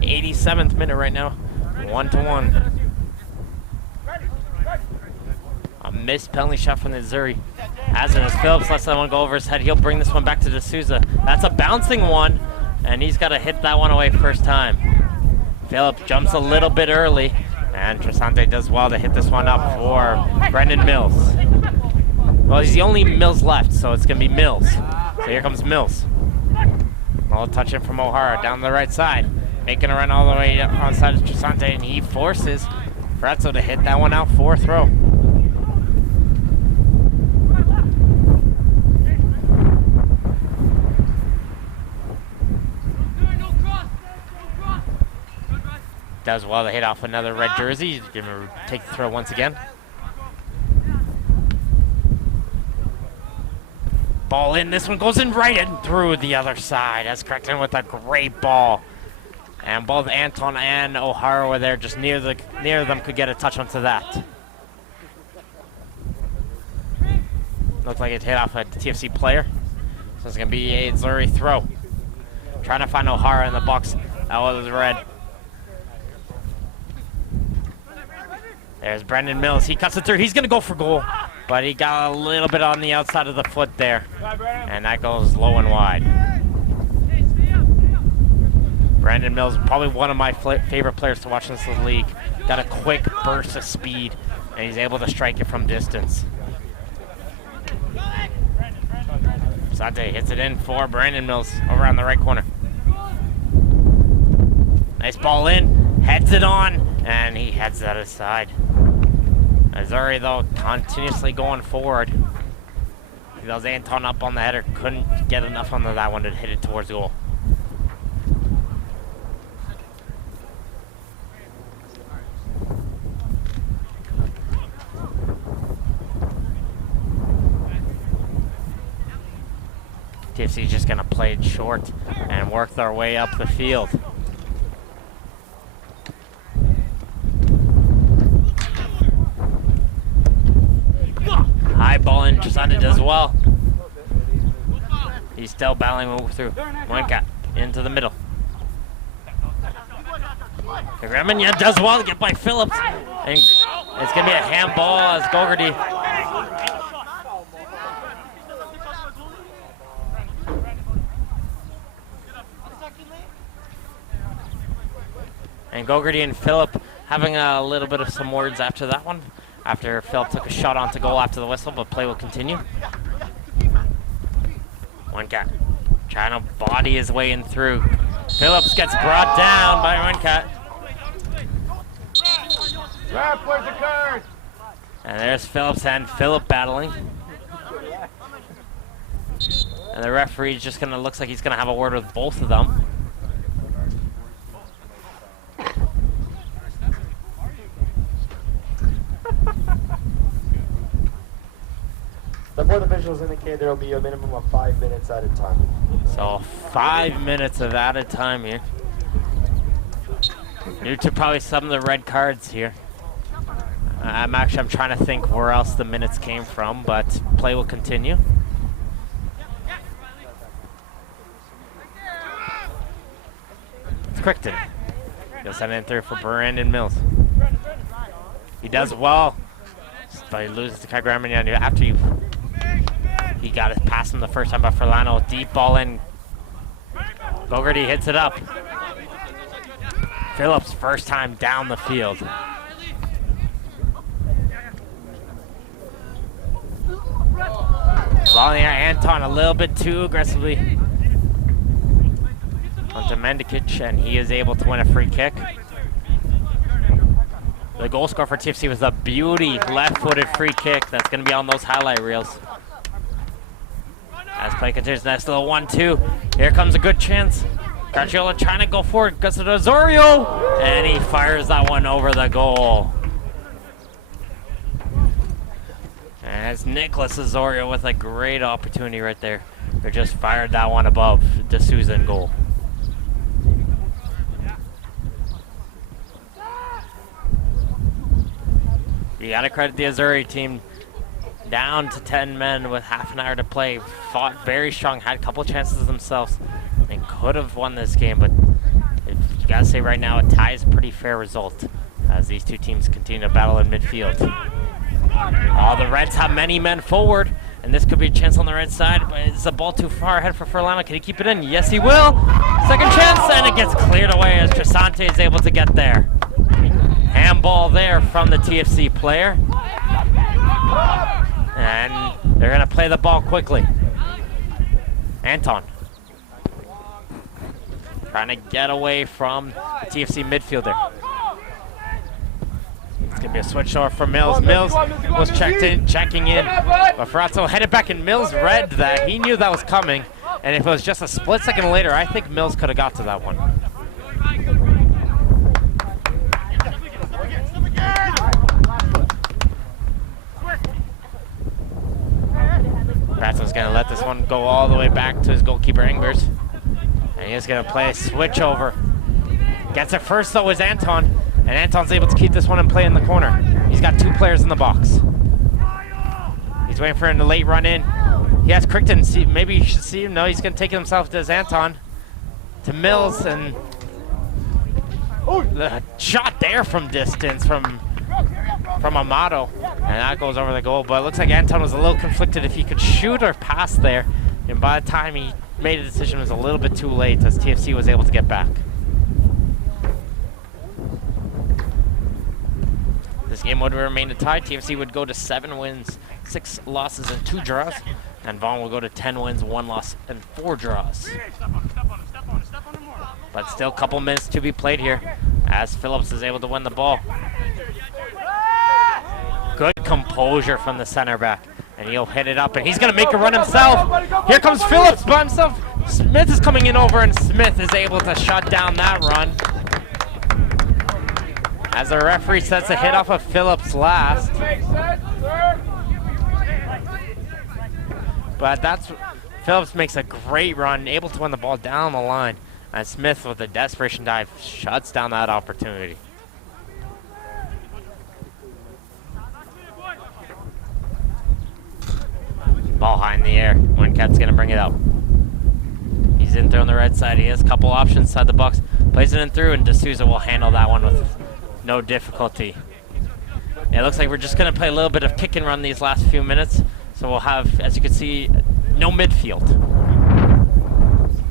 '87th minute right now, 1-1. A missed penalty shot from the Azzurri. As Phillips lets that one go over his head, he'll bring this one back to D'Souza. That's a bouncing one, and he's got to hit that one away first time. Phillips jumps a little bit early, and Trisante does well to hit this one up for Brendan Mills. Well, he's the only Mills left, so it's going to be Mills. So here comes Mills. I'll touch him from O'Hara down the right side. Making a run all the way onside of Trisante, and he forces Frazzo to hit that one out for throw. Does well to hit off another red jersey. He's going to take the throw once again. Ball in. This one goes in right and through the other side. That's Crichton with a great ball. And both Anton and O'Hara were there, just near them could get a touch onto that. Looks like it hit off a TFC player. So it's going to be a Azzurri throw. Trying to find O'Hara in the box. That was red. There's Brendan Mills. He cuts it through. He's going to go for goal. But he got a little bit on the outside of the foot there. And that goes low and wide. Brandon Mills, probably one of my favorite players to watch in this league. Got a quick burst of speed, and he's able to strike it from distance. Sante hits it in for Brandon Mills over on the right corner. Nice ball in, heads it on, and he heads that aside. Azzurri, though, continuously going forward. That was Anton up on the header, couldn't get enough on that one to hit it towards goal. TFC is just going to play it short and work their way up the field. High ball in, Trisante does well. He's still battling through. Moenka into the middle. Kaigramanyan does well to get by Phillips. And it's going to be a handball as Gogarty. And Gogarty and Phillip having a little bit of some words after that one. After Phillip took a shot onto goal after the whistle, but play will continue. Moenka trying to body his way in through. Phillips gets brought down by Moenka. And there's Phillips and Phillip battling. And the referee's just gonna, looks like he's gonna have a word with both of them. The board officials indicate there will be a minimum of 5 minutes at a time. So 5 minutes of at a time here. Due to probably some of the red cards here. I'm trying to think where else the minutes came from, but play will continue. It's Crichton. He'll send it in through for Brandon Mills. He does well, but he loses to Kai Gramagnan after he got it past him the first time by Furlano. Deep ball in. Bogarty hits it up. Phillips first time down the field. Ball in the air, Anton a little bit too aggressively onto Mendikic, and he is able to win a free kick. The goal score for TFC was a beauty left-footed free kick that's going to be on those highlight reels. As play continues, next little 1-2. Here comes a good chance. Gargiola trying to go forward, goes to Azzurri, and he fires that one over the goal. As Nicholas Azzurri with a great opportunity right there. They just fired that one above D'Souza in goal. You gotta credit the Azzurri team. Down to 10 men with half an hour to play. Fought very strong, had a couple chances themselves, and could have won this game, but you gotta say right now a tie is a pretty fair result as these two teams continue to battle in midfield. The Reds have many men forward, and this could be a chance on the red side, but it's a ball too far ahead for Furlano. Can he keep it in? Yes, he will. Second chance, and it gets cleared away as Trisante is able to get there. Handball there from the TFC player. And they're going to play the ball quickly. Anton trying to get away from the TFC midfielder. It's going to be a switch over for Mills. Mills was checking in, but Ferrazzo headed back, and Mills read that. He knew that was coming, and if it was just a split second later, I think Mills could have got to that one. Ferrazzo's going to let this one go all the way back to his goalkeeper, Engbers. And he's going to play a switch over. Gets it first, though, is Anton. And Anton's able to keep this one and play in the corner. He's got two players in the box. He's waiting for him to late run in. He has Crichton. Maybe you should see him. No, he's going to take it himself to Anton. To Mills, and the shot there from distance from Amato. And that goes over the goal. But it looks like Anton was a little conflicted if he could shoot or pass there. And by the time he made a decision, it was a little bit too late as TFC was able to get back. This game would remain a tie. TFC would go to 7 wins, 6 losses, and 2 draws. And Vaughan will go to 10 wins, 1 loss, and 4 draws. But still a couple minutes to be played here as Phillips is able to win the ball. Good composure from the center back. And he'll hit it up, and he's going to make a run himself. Here comes Phillips by himself. Smith is coming in over, and Smith is able to shut down that run. As the referee sets a hit off of Phillips last. But Phillips makes a great run, able to win the ball down the line. And Smith, with a desperation dive, shuts down that opportunity. Ball high in the air. Wincat's going to bring it up. He's in through on the red side. He has a couple options inside the box. Plays it in through, and D'Souza will handle that one with no difficulty. It looks like we're just going to play a little bit of kick and run these last few minutes. So we'll have, as you can see, no midfield.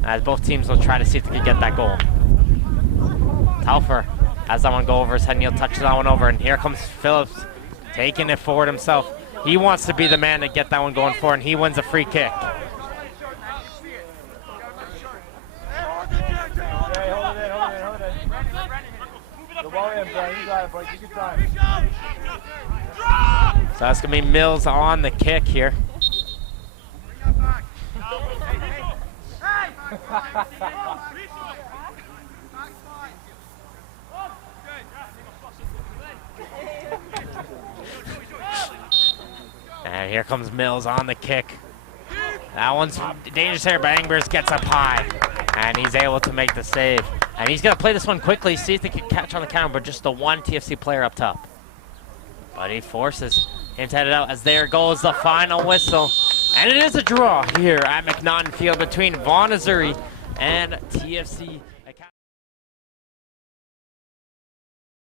As both teams will try to see if they can get that goal. Telfer has that one go over his head, and he'll touch that one over. And here comes Phillips taking it forward himself. He wants to be the man to get that one going forward, and he wins a free kick. So that's going to be Mills on the kick here. And here comes Mills on the kick. That one's dangerous here, but Engbers gets up high. And he's able to make the save. And he's going to play this one quickly, see if they can catch on the counter, but just the one TFC player up top. but he forces him to head it out as there goes the final whistle. And it is a draw here at McNaughton Field between Vaughan Azzurri and TFC